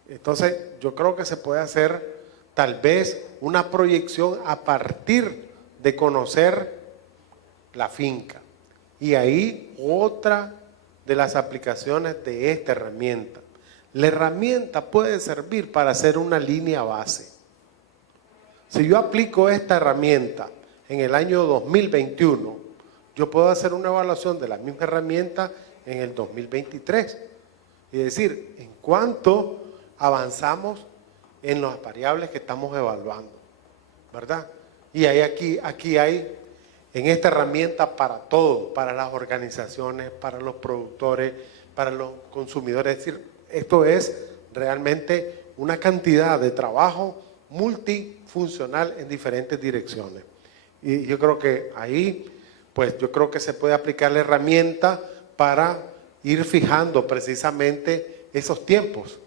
Entonces, yo creo que se puede hacer tal vez una proyección a partir de conocer la finca. Y ahí otra de las aplicaciones de esta herramienta. La herramienta puede servir para hacer una línea base. Si yo aplico esta herramienta en el año 2021, yo puedo hacer una evaluación de la misma herramienta en el 2023. Y decir, en cuánto avanzamos en las variables que estamos evaluando, ¿verdad? Y hay aquí hay en esta herramienta para todo, para las organizaciones, para los productores, para los consumidores. Es decir, esto es realmente una cantidad de trabajo multifuncional en diferentes direcciones. Y yo creo que ahí, pues yo creo que se puede aplicar la herramienta para ir fijando precisamente esos tiempos.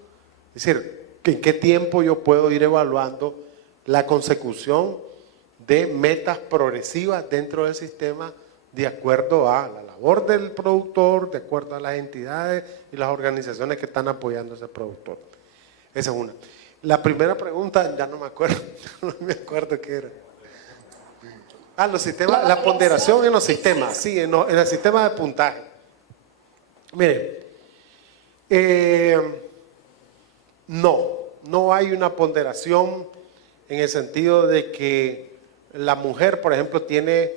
Es decir, en qué tiempo yo puedo ir evaluando la consecución de metas progresivas dentro del sistema de acuerdo a la labor del productor, de acuerdo a las entidades y las organizaciones que están apoyando a ese productor. Esa es una. La primera pregunta, ya no me acuerdo, no me acuerdo qué era. Ah, los sistemas, la ponderación en los sistemas, sí, en el sistema de puntaje. Mire, no hay una ponderación en el sentido de que la mujer, por ejemplo, tiene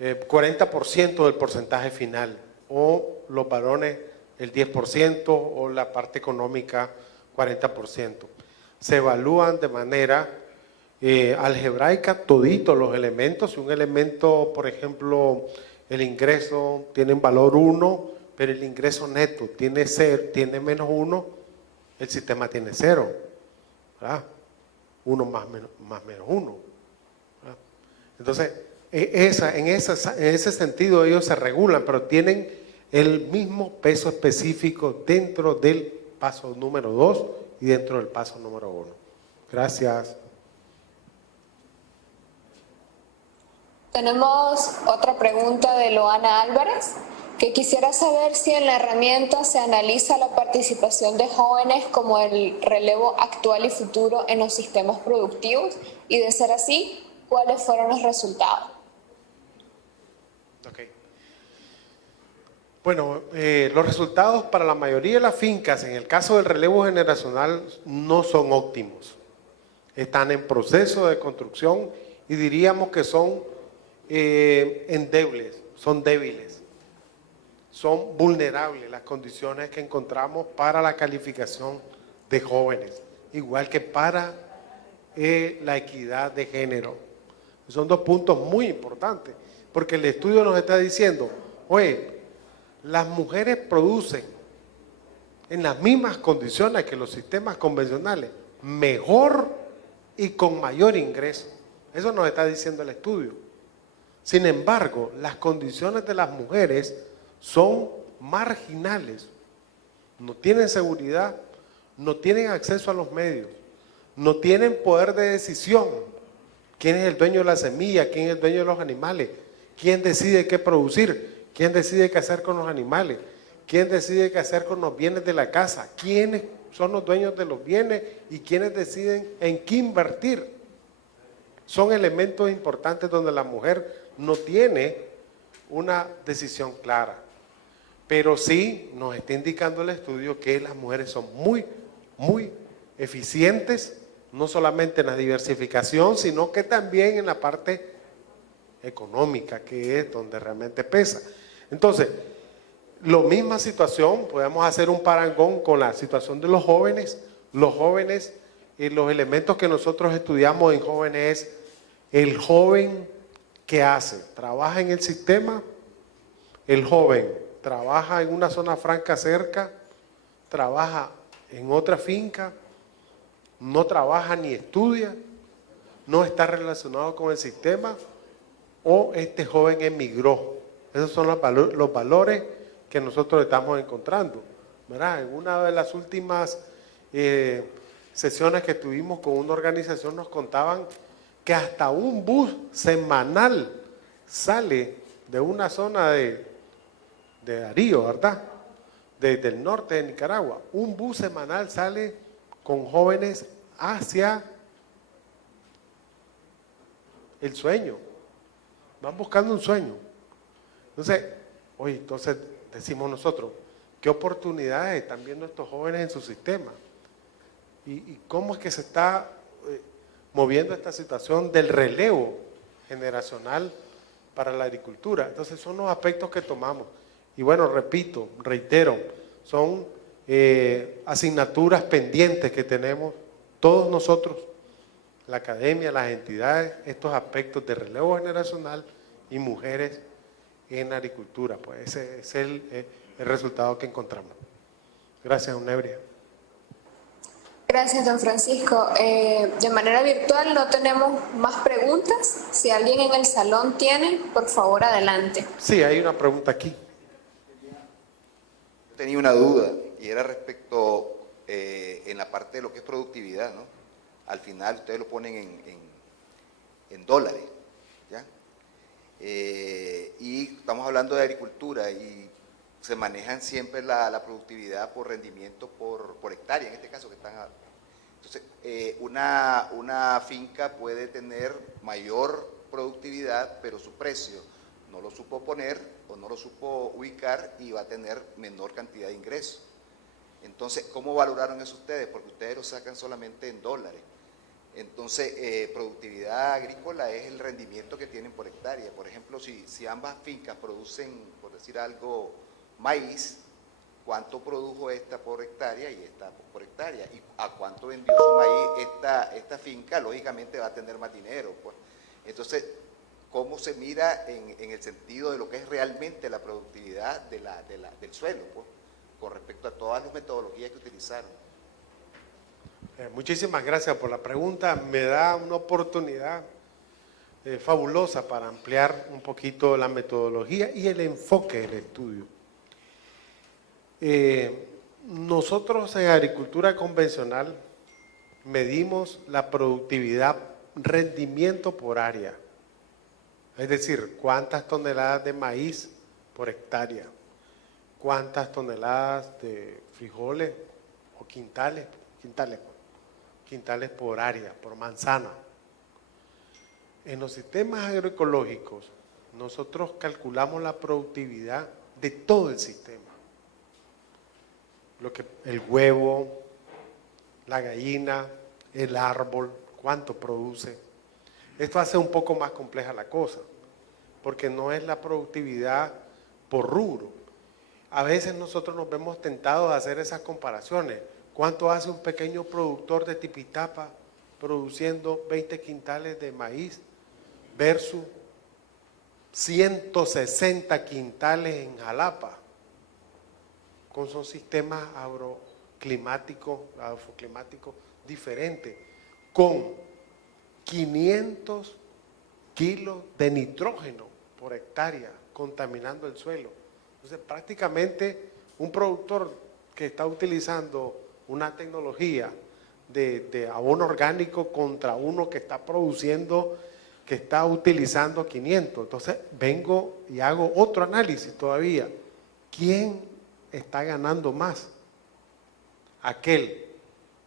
40% del porcentaje final, o los varones el 10%, o la parte económica 40%. Se evalúan de manera algebraica toditos los elementos. Si un elemento, por ejemplo, el ingreso tiene un valor 1, pero el ingreso neto tiene menos 1, el sistema tiene 0, ¿verdad? 1 más menos 1. ¿verdad? Entonces, en ese sentido ellos se regulan, pero tienen el mismo peso específico dentro del paso número 2 y dentro del paso número 1. Gracias. Tenemos otra pregunta de Loana Álvarez, que quisiera saber si en la herramienta se analiza la participación de jóvenes como el relevo actual y futuro en los sistemas productivos, y de ser así, ¿cuáles fueron los resultados? Okay. Bueno, los resultados para la mayoría de las fincas, en el caso del relevo generacional, no son óptimos. Están en proceso de construcción y diríamos que son endebles, son débiles, son vulnerables las condiciones que encontramos para la calificación de jóvenes, igual que para la equidad de género. Son dos puntos muy importantes, porque el estudio nos está diciendo, oye, las mujeres producen en las mismas condiciones que los sistemas convencionales, mejor y con mayor ingreso. Eso nos está diciendo el estudio. Sin embargo, las condiciones de las mujeres son marginales. No tienen seguridad, no tienen acceso a los medios, no tienen poder de decisión. ¿Quién es el dueño de la semilla? ¿Quién es el dueño de los animales? ¿Quién decide qué producir? ¿Quién decide qué hacer con los animales? ¿Quién decide qué hacer con los bienes de la casa? ¿Quiénes son los dueños de los bienes y quiénes deciden en qué invertir? Son elementos importantes donde la mujer no tiene una decisión clara. Pero sí nos está indicando el estudio que las mujeres son muy eficientes, no solamente en la diversificación, sino que también en la parte económica, que es donde realmente pesa. Entonces, la misma situación, podemos hacer un parangón con la situación de los jóvenes. Los jóvenes, los elementos que nosotros estudiamos en jóvenes es el joven que hace, trabaja en el sistema, el joven trabaja en una zona franca cerca, trabaja en otra finca, no trabaja ni estudia, no está relacionado con el sistema, o este joven emigró. Esos son los valores que nosotros estamos encontrando, ¿verdad? En una de las últimas sesiones que tuvimos con una organización nos contaban que hasta un bus semanal sale de una zona de Darío, ¿verdad? Desde el norte de Nicaragua. Un bus semanal sale con jóvenes hacia el sueño, van buscando un sueño. Entonces decimos nosotros, ¿qué oportunidades están viendo estos jóvenes en su sistema? ¿Y cómo es que se está moviendo esta situación del relevo generacional para la agricultura? Entonces son los aspectos que tomamos. Y bueno, repito, reitero, son asignaturas pendientes que tenemos todos nosotros, la academia, las entidades, estos aspectos de relevo generacional y mujeres en agricultura. Pues ese es el resultado que encontramos. Gracias, Unebria. Gracias, don Francisco. De manera virtual no tenemos más preguntas. Si alguien en el salón tiene, por favor, adelante. Sí, hay una pregunta aquí. Tenía una duda y era respecto en la parte de lo que es productividad, ¿no? Al final ustedes lo ponen en dólares, ¿ya? Y estamos hablando de agricultura y se manejan siempre la productividad por rendimiento por hectárea, en este caso que están... Entonces, una finca puede tener mayor productividad, pero su precio no lo supo poner o no lo supo ubicar y va a tener menor cantidad de ingresos. Entonces, ¿cómo valoraron eso ustedes? Porque ustedes lo sacan solamente en dólares. Entonces, productividad agrícola es el rendimiento que tienen por hectárea. Por ejemplo, si ambas fincas producen, por decir algo, maíz, ¿cuánto produjo esta por hectárea y esta por hectárea? ¿Y a cuánto vendió su maíz esta finca? Lógicamente va a tener más dinero, pues. Entonces, ¿cómo se mira en el sentido de lo que es realmente la productividad del suelo, pues, con respecto a todas las metodologías que utilizaron? Muchísimas gracias por la pregunta. Me da una oportunidad fabulosa para ampliar un poquito la metodología y el enfoque del estudio. Nosotros en agricultura convencional medimos la productividad, rendimiento por área. Es decir, cuántas toneladas de maíz por hectárea, cuántas toneladas de frijoles o quintales por área, por manzana. En los sistemas agroecológicos, nosotros calculamos la productividad de todo el sistema. El huevo, la gallina, el árbol, cuánto produce. Esto hace un poco más compleja la cosa, porque no es la productividad por rubro. A veces nosotros nos vemos tentados a hacer esas comparaciones. ¿Cuánto hace un pequeño productor de Tipitapa produciendo 20 quintales de maíz versus 160 quintales en Jalapa? Son sistemas agroclimáticos diferentes, con 500 kilos de nitrógeno por hectárea contaminando el suelo. Entonces, prácticamente un productor que está utilizando una tecnología de abono orgánico contra uno que está produciendo, que está utilizando 500. Entonces, vengo y hago otro análisis todavía. ¿Quién está ganando más? Aquel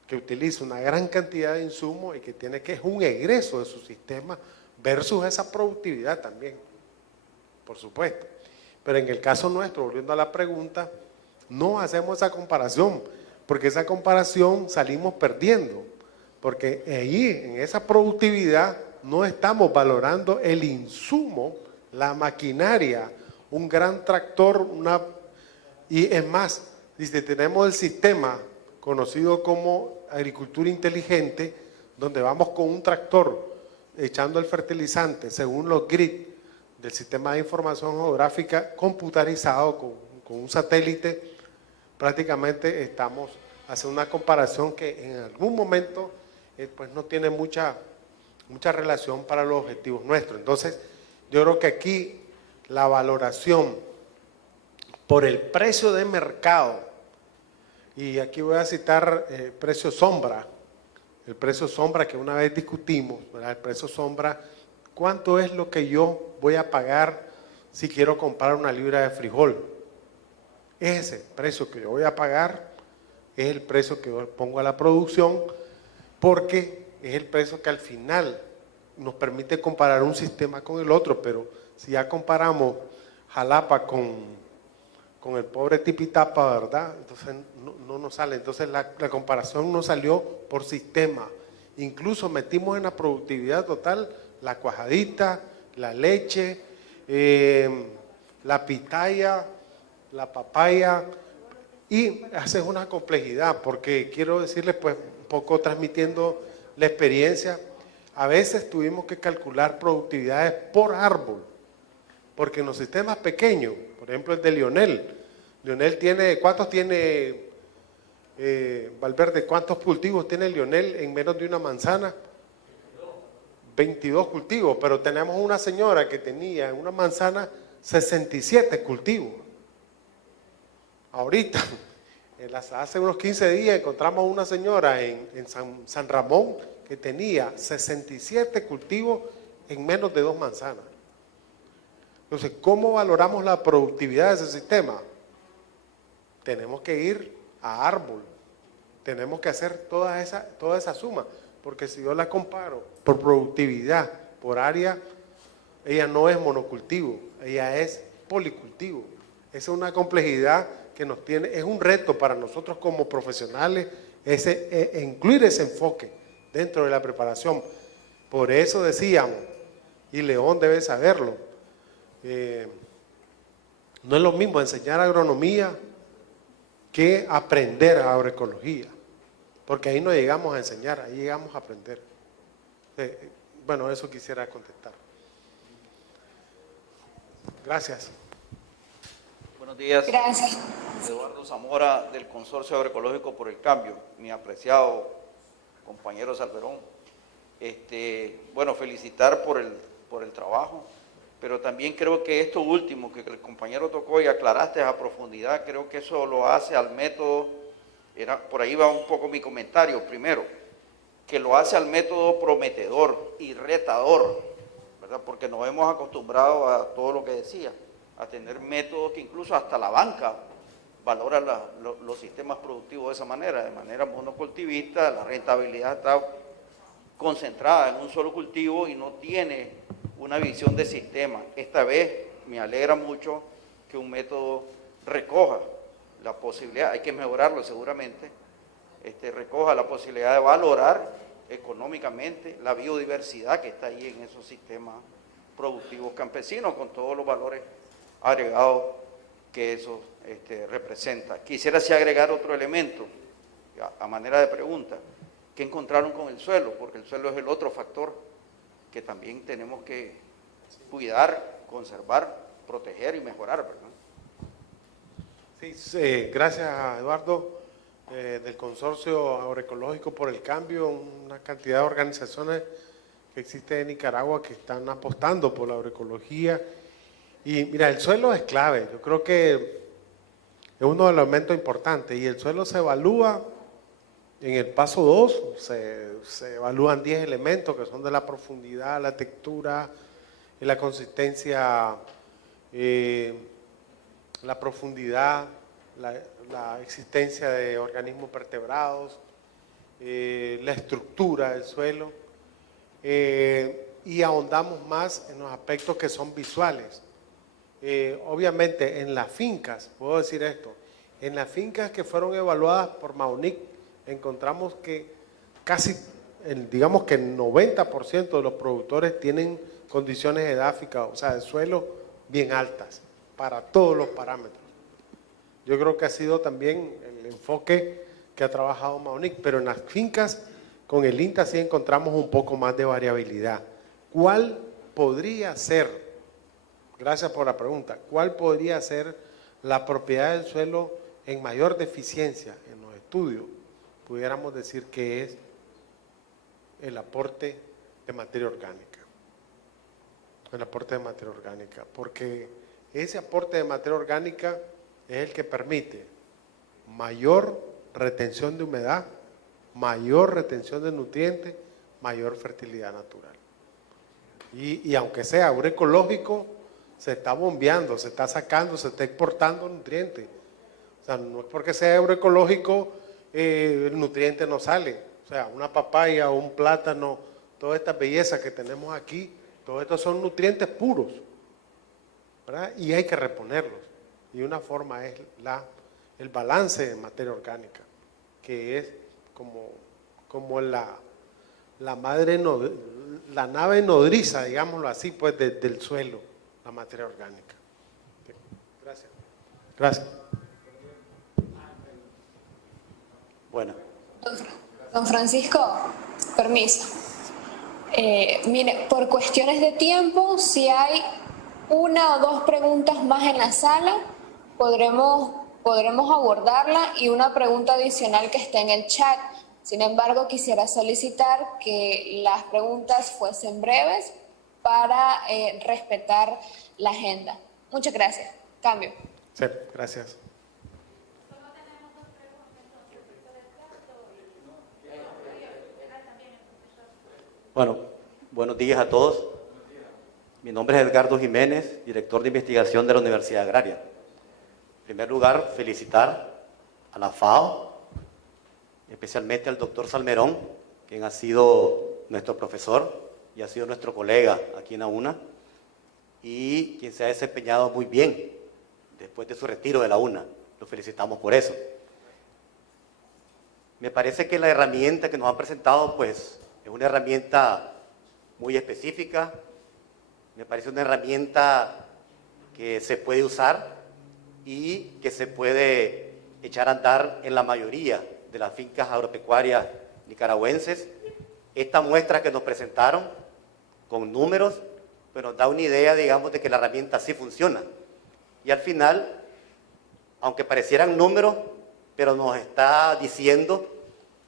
que utiliza una gran cantidad de insumos y que tiene que es un egreso de su sistema versus esa productividad también, por supuesto. Pero en el caso nuestro, volviendo a la pregunta, no hacemos esa comparación, porque esa comparación salimos perdiendo, porque ahí en esa productividad no estamos valorando el insumo, la maquinaria, un gran tractor, y es más, dice, tenemos el sistema conocido como agricultura inteligente, donde vamos con un tractor echando el fertilizante según los grid del sistema de información geográfica computarizado con un satélite. Prácticamente estamos haciendo una comparación que en algún momento pues no tiene mucha relación para los objetivos nuestros. Entonces, yo creo que aquí la valoración por el precio de mercado, y aquí voy a citar precio sombra, el precio sombra que una vez discutimos, ¿verdad? El precio sombra, ¿cuánto es lo que yo voy a pagar si quiero comprar una libra de frijol? Ese precio que yo voy a pagar es el precio que yo pongo a la producción, porque es el precio que al final nos permite comparar un sistema con el otro, pero si ya comparamos Jalapa con el pobre Tipitapa, ¿verdad? Entonces no nos sale. Entonces la comparación no salió por sistema. Incluso metimos en la productividad total la cuajadita, la leche, la pitaya, la papaya, y hace una complejidad, porque quiero decirles, pues, un poco transmitiendo la experiencia, a veces tuvimos que calcular productividades por árbol, porque en los sistemas pequeños, por ejemplo el de Lionel tiene, ¿cuántos tiene Valverde? ¿Cuántos cultivos tiene Lionel en menos de una manzana? 22 cultivos, pero tenemos una señora que tenía en una manzana 67 cultivos. Ahorita, hace unos 15 días encontramos una señora en San Ramón que tenía 67 cultivos en menos de 2 manzanas. Entonces, ¿cómo valoramos la productividad de ese sistema? Tenemos que ir a árbol, tenemos que hacer toda esa suma, porque si yo la comparo por productividad, por área, ella no es monocultivo, ella es policultivo. Esa es una complejidad que nos tiene, es un reto para nosotros como profesionales, incluir ese enfoque dentro de la preparación. Por eso decíamos, y León debe saberlo, no es lo mismo enseñar agronomía que aprender agroecología, porque ahí no llegamos a enseñar, ahí llegamos a aprender. Bueno, eso quisiera contestar. Gracias. Buenos días. Gracias. Eduardo Zamora, del Consorcio Agroecológico por el Cambio, mi apreciado compañero Salverón. Bueno, felicitar por el trabajo, pero también creo que esto último que el compañero tocó y aclaraste a profundidad, creo que eso lo hace al método, por ahí va un poco mi comentario, primero, que lo hace al método prometedor y retador, ¿verdad? Porque nos hemos acostumbrado a todo lo que decía, a tener métodos que incluso hasta la banca valora los sistemas productivos de esa manera, de manera monocultivista. La rentabilidad está concentrada en un solo cultivo y no tiene una visión de sistema. Esta vez me alegra mucho que un método recoja la posibilidad, hay que mejorarlo seguramente, recoja la posibilidad de valorar económicamente la biodiversidad que está ahí en esos sistemas productivos campesinos, con todos los valores agregados que eso representa. Quisiera sí agregar otro elemento, a manera de pregunta. ¿Qué encontraron con el suelo? Porque el suelo es el otro factor que también tenemos que cuidar, conservar, proteger y mejorar, ¿verdad? Sí, gracias a Eduardo, del Consorcio Agroecológico por el Cambio, una cantidad de organizaciones que existen en Nicaragua que están apostando por la agroecología. Y mira, el suelo es clave, yo creo que es uno de los elementos importantes, y el suelo se evalúa en el paso 2, se evalúan 10 elementos que son de la profundidad, la textura, la consistencia, la profundidad, la existencia de organismos vertebrados, la estructura del suelo, y ahondamos más en los aspectos que son visuales. Obviamente en las fincas, puedo decir esto, en las fincas que fueron evaluadas por Maonic, encontramos que casi, digamos que el 90% de los productores tienen condiciones edáficas, o sea, de suelo bien altas, para todos los parámetros. Yo creo que ha sido también el enfoque que ha trabajado Maonic, pero en las fincas con el INTA sí encontramos un poco más de variabilidad. ¿Cuál podría ser? Gracias por la pregunta. ¿Cuál podría ser la propiedad del suelo en mayor deficiencia en los estudios? Pudiéramos decir que es el aporte de materia orgánica. El aporte de materia orgánica, porque ese aporte de materia orgánica es el que permite mayor retención de humedad, mayor retención de nutrientes, mayor fertilidad natural. Y aunque sea agroecológico, se está bombeando, se está sacando, se está exportando nutrientes. O sea, no es porque sea agroecológico el nutriente no sale. O sea, una papaya o un plátano todas estas bellezas que tenemos aquí, todos estos son nutrientes puros, ¿verdad? Y hay que reponerlos. Y una forma es el balance de materia orgánica, que es como la madre, la nave nodriza, digámoslo así, pues del suelo, la materia orgánica. Gracias. Gracias. Bueno. Don Francisco, permiso. Mire, por cuestiones de tiempo, si hay una o dos preguntas más en la sala, podremos abordarla, y una pregunta adicional que está en el chat. Sin embargo, quisiera solicitar que las preguntas fuesen breves para respetar la agenda. Muchas gracias. Cambio. Sí, gracias. Bueno, buenos días a todos. Mi nombre es Edgardo Jiménez, director de investigación de la Universidad Agraria. En primer lugar, felicitar a la FAO, especialmente al doctor Salmerón, quien ha sido nuestro profesor y ha sido nuestro colega aquí en la UNA, y quien se ha desempeñado muy bien después de su retiro de la UNA. Lo felicitamos por eso. Me parece que la herramienta que nos han presentado, pues, es una herramienta muy específica. Me parece una herramienta que se puede usar y que se puede echar a andar en la mayoría de las fincas agropecuarias nicaragüenses. Esta muestra que nos presentaron con números, pues nos da una idea, digamos, de que la herramienta sí funciona. Y al final, aunque parecieran números, pero nos está diciendo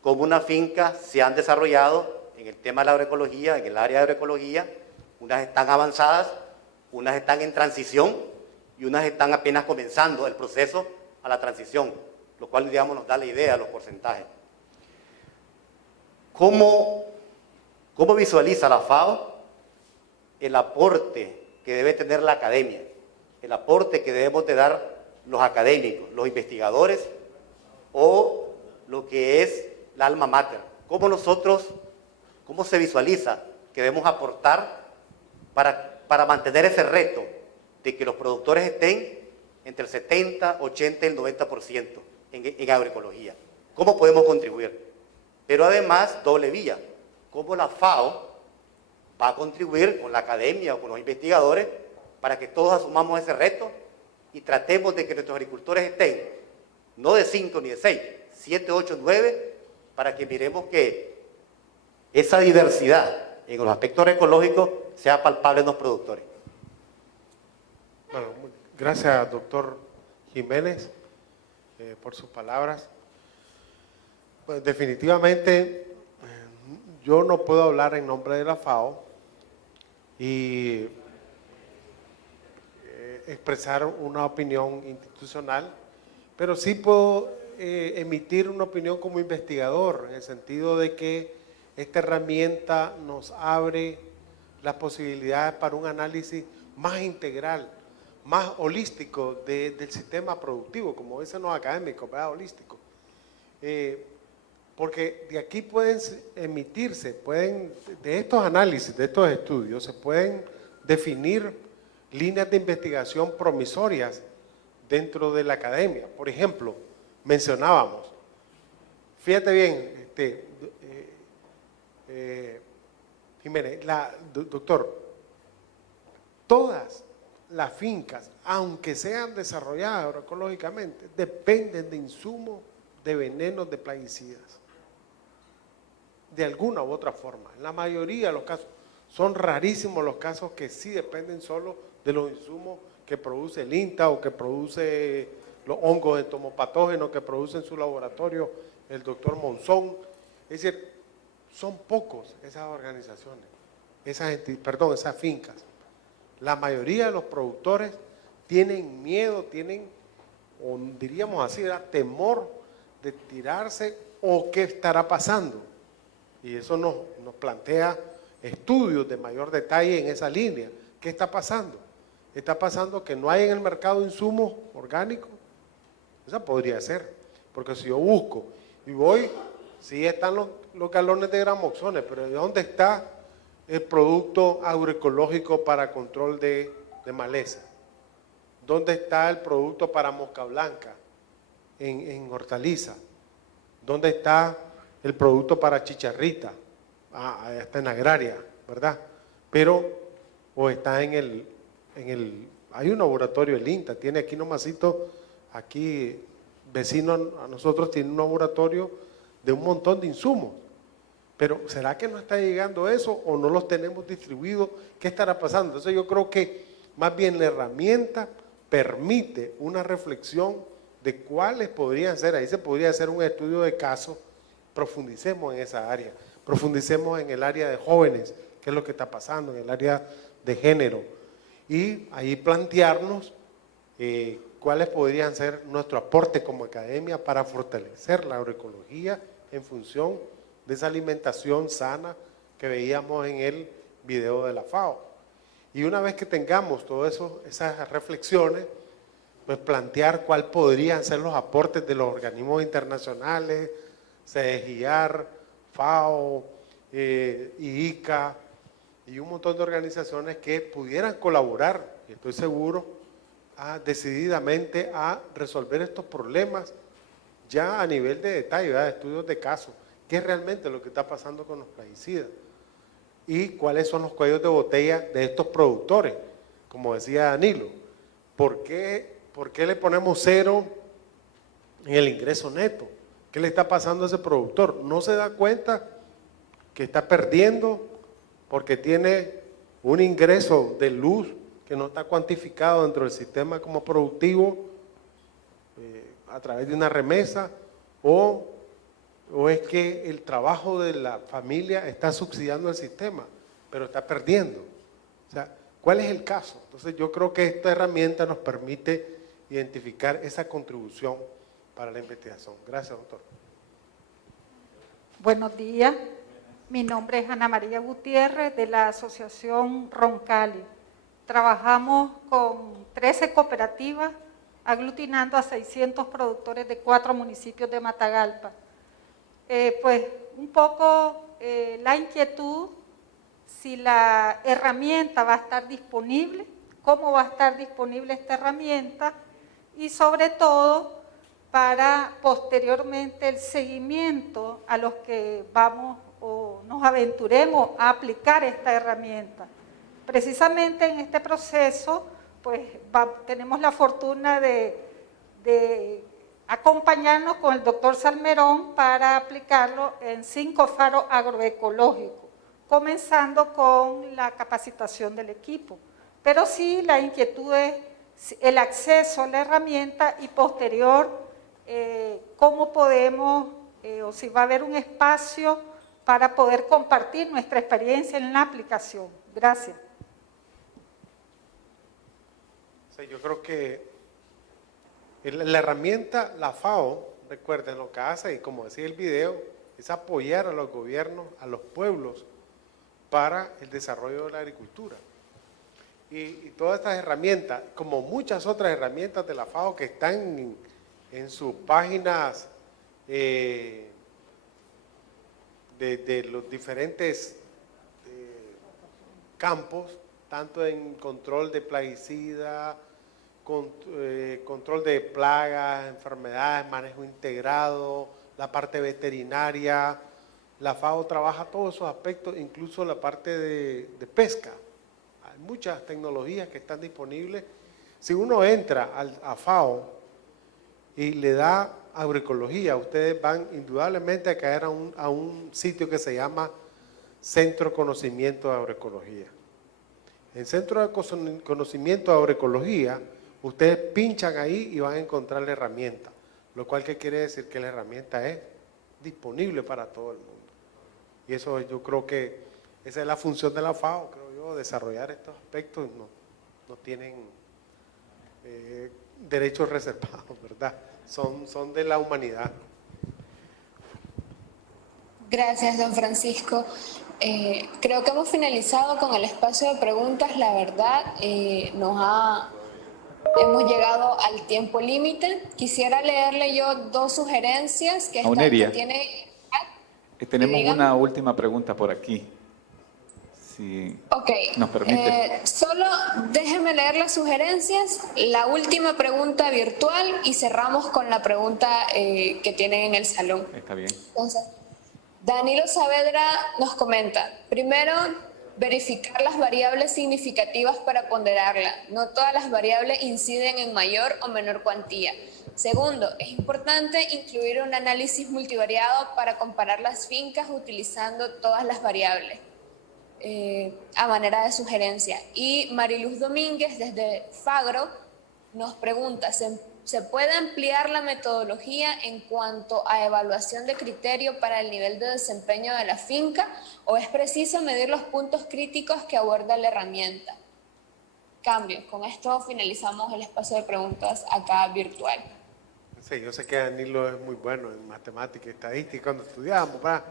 cómo unas fincas se han desarrollado en el tema de la agroecología, en el área de agroecología. Unas están avanzadas, unas están en transición y unas están apenas comenzando el proceso a la transición, lo cual, digamos, nos da la idea de los porcentajes. ¿Cómo visualiza la FAO el aporte que debe tener la academia, el aporte que debemos de dar los académicos, los investigadores, o lo que es la alma mater? ¿Cómo se visualiza que debemos aportar para mantener ese reto de que los productores estén entre el 70, 80 y el 90% en agroecología? ¿Cómo podemos contribuir? Pero además, doble vía. ¿Cómo la FAO va a contribuir con la academia o con los investigadores para que todos asumamos ese reto y tratemos de que nuestros agricultores estén no de 5 ni de 6, 7, 8, 9, para que miremos que esa diversidad en los aspectos ecológicos sea palpable en los productores? Bueno, gracias, doctor Jiménez, por sus palabras. Pues definitivamente yo no puedo hablar en nombre de la FAO y expresar una opinión institucional, pero sí puedo emitir una opinión como investigador, en el sentido de que esta herramienta nos abre las posibilidades para un análisis más integral, más holístico del sistema productivo, como dicen los académicos, ¿verdad? Holístico. Porque de aquí pueden emitirse, de estos análisis, de estos estudios, se pueden definir líneas de investigación promisorias dentro de la academia. Por ejemplo, mencionábamos, fíjate bien, Jiménez, doctor, todas las fincas, aunque sean desarrolladas agroecológicamente, dependen de insumos de venenos de plaguicidas, de alguna u otra forma. En la mayoría de los casos, son rarísimos los casos que sí dependen solo de los insumos que produce el INTA o que produce los hongos entomopatógenos que produce en su laboratorio el doctor Monzón. Es decir, son pocos esas organizaciones, esas fincas. La mayoría de los productores tienen miedo, o diríamos así, temor de tirarse o qué estará pasando. Y eso nos plantea estudios de mayor detalle en esa línea. ¿Qué está pasando? Está pasando que no hay en el mercado insumos orgánicos. Esa podría ser, porque si yo busco y voy, sí están los galones de gramoxones, pero ¿de dónde está el producto agroecológico para control de maleza? ¿Dónde está el producto para mosca blanca en hortaliza? ¿Dónde está el producto para chicharrita? Está en agraria, ¿verdad? Pero, o está en el, hay un laboratorio, el INTA, tiene aquí nomasito, aquí vecino a nosotros tiene un laboratorio de un montón de insumos. Pero ¿será que no está llegando eso o no los tenemos distribuidos? ¿Qué estará pasando? Entonces yo creo que más bien la herramienta permite una reflexión de cuáles podrían ser. Ahí se podría hacer un estudio de caso, profundicemos en esa área, profundicemos en el área de jóvenes, qué es lo que está pasando, en el área de género, y ahí plantearnos cuáles podrían ser nuestro aporte como academia para fortalecer la agroecología en función de esa alimentación sana que veíamos en el video de la FAO. Y una vez que tengamos todas esas reflexiones, pues plantear cuáles podrían ser los aportes de los organismos internacionales, CEGIAR, FAO, IICA, y un montón de organizaciones que pudieran colaborar, y estoy seguro, decididamente a resolver estos problemas ya a nivel de detalle, de estudios de caso, qué es realmente lo que está pasando con los plaguicidas y cuáles son los cuellos de botella de estos productores, como decía Danilo. ¿Por qué le ponemos 0 en el ingreso neto? ¿Qué le está pasando a ese productor? ¿No se da cuenta que está perdiendo porque tiene un ingreso de luz que no está cuantificado dentro del sistema como productivo a través de una remesa? ¿O es que el trabajo de la familia está subsidiando el sistema, pero está perdiendo? O sea, ¿cuál es el caso? Entonces yo creo que esta herramienta nos permite identificar esa contribución para la investigación. Gracias, doctor. Buenos días. Mi nombre es Ana María Gutiérrez, de la Asociación Roncali. Trabajamos con 13 cooperativas, aglutinando a 600 productores de 4 municipios de Matagalpa. Pues un poco la inquietud, si la herramienta va a estar disponible, cómo va a estar disponible esta herramienta y sobre todo para posteriormente el seguimiento a los que vamos o nos aventuremos a aplicar esta herramienta. Precisamente en este proceso, pues tenemos la fortuna de acompañarnos con el doctor Salmerón para aplicarlo en 5 faros agroecológicos, comenzando con la capacitación del equipo. Pero sí, la inquietud es el acceso a la herramienta y posterior, cómo podemos, o si va a haber un espacio para poder compartir nuestra experiencia en la aplicación. Gracias. Sí, yo creo que la herramienta, la FAO, recuerden lo que hace, y como decía el video, es apoyar a los gobiernos, a los pueblos, para el desarrollo de la agricultura. Y todas estas herramientas, como muchas otras herramientas de la FAO que están en sus páginas de los diferentes campos, tanto en control de plaguicida, control de plagas, enfermedades, manejo integrado, la parte veterinaria. La FAO trabaja todos esos aspectos, incluso la parte de pesca. Hay muchas tecnologías que están disponibles. Si uno entra a FAO y le da agroecología, ustedes van indudablemente a caer a un sitio que se llama Centro de Conocimiento de Agroecología. En Centro de Conocimiento de Agroecología, ustedes pinchan ahí y van a encontrar la herramienta, lo cual ¿qué quiere decir? Que la herramienta es disponible para todo el mundo. Y eso yo creo que esa es la función de la FAO, creo yo, desarrollar estos aspectos. No tienen derechos reservados, ¿verdad? Son de la humanidad. Gracias, don Francisco. Creo que hemos finalizado con el espacio de preguntas. La verdad, hemos llegado al tiempo límite. Quisiera leerle yo 2 sugerencias que Auneria, tiene. tenemos una última pregunta por aquí. si Ok, nos permite. solo déjenme leer las sugerencias, la última pregunta virtual y cerramos con la pregunta que tienen en el salón. Está bien. Entonces, Danilo Saavedra nos comenta, primero, verificar las variables significativas para ponderarla. No todas las variables inciden en mayor o menor cuantía. Segundo, es importante incluir un análisis multivariado para comparar las fincas utilizando todas las variables. A manera de sugerencia. Y Mariluz Domínguez desde Fagro nos pregunta, ¿se puede ampliar la metodología en cuanto a evaluación de criterio para el nivel de desempeño de la finca o es preciso medir los puntos críticos que aborda la herramienta? Cambio, con esto finalizamos el espacio de preguntas acá virtual. Sí, yo sé que Danilo es muy bueno en matemática y estadística cuando estudiamos, ¿verdad?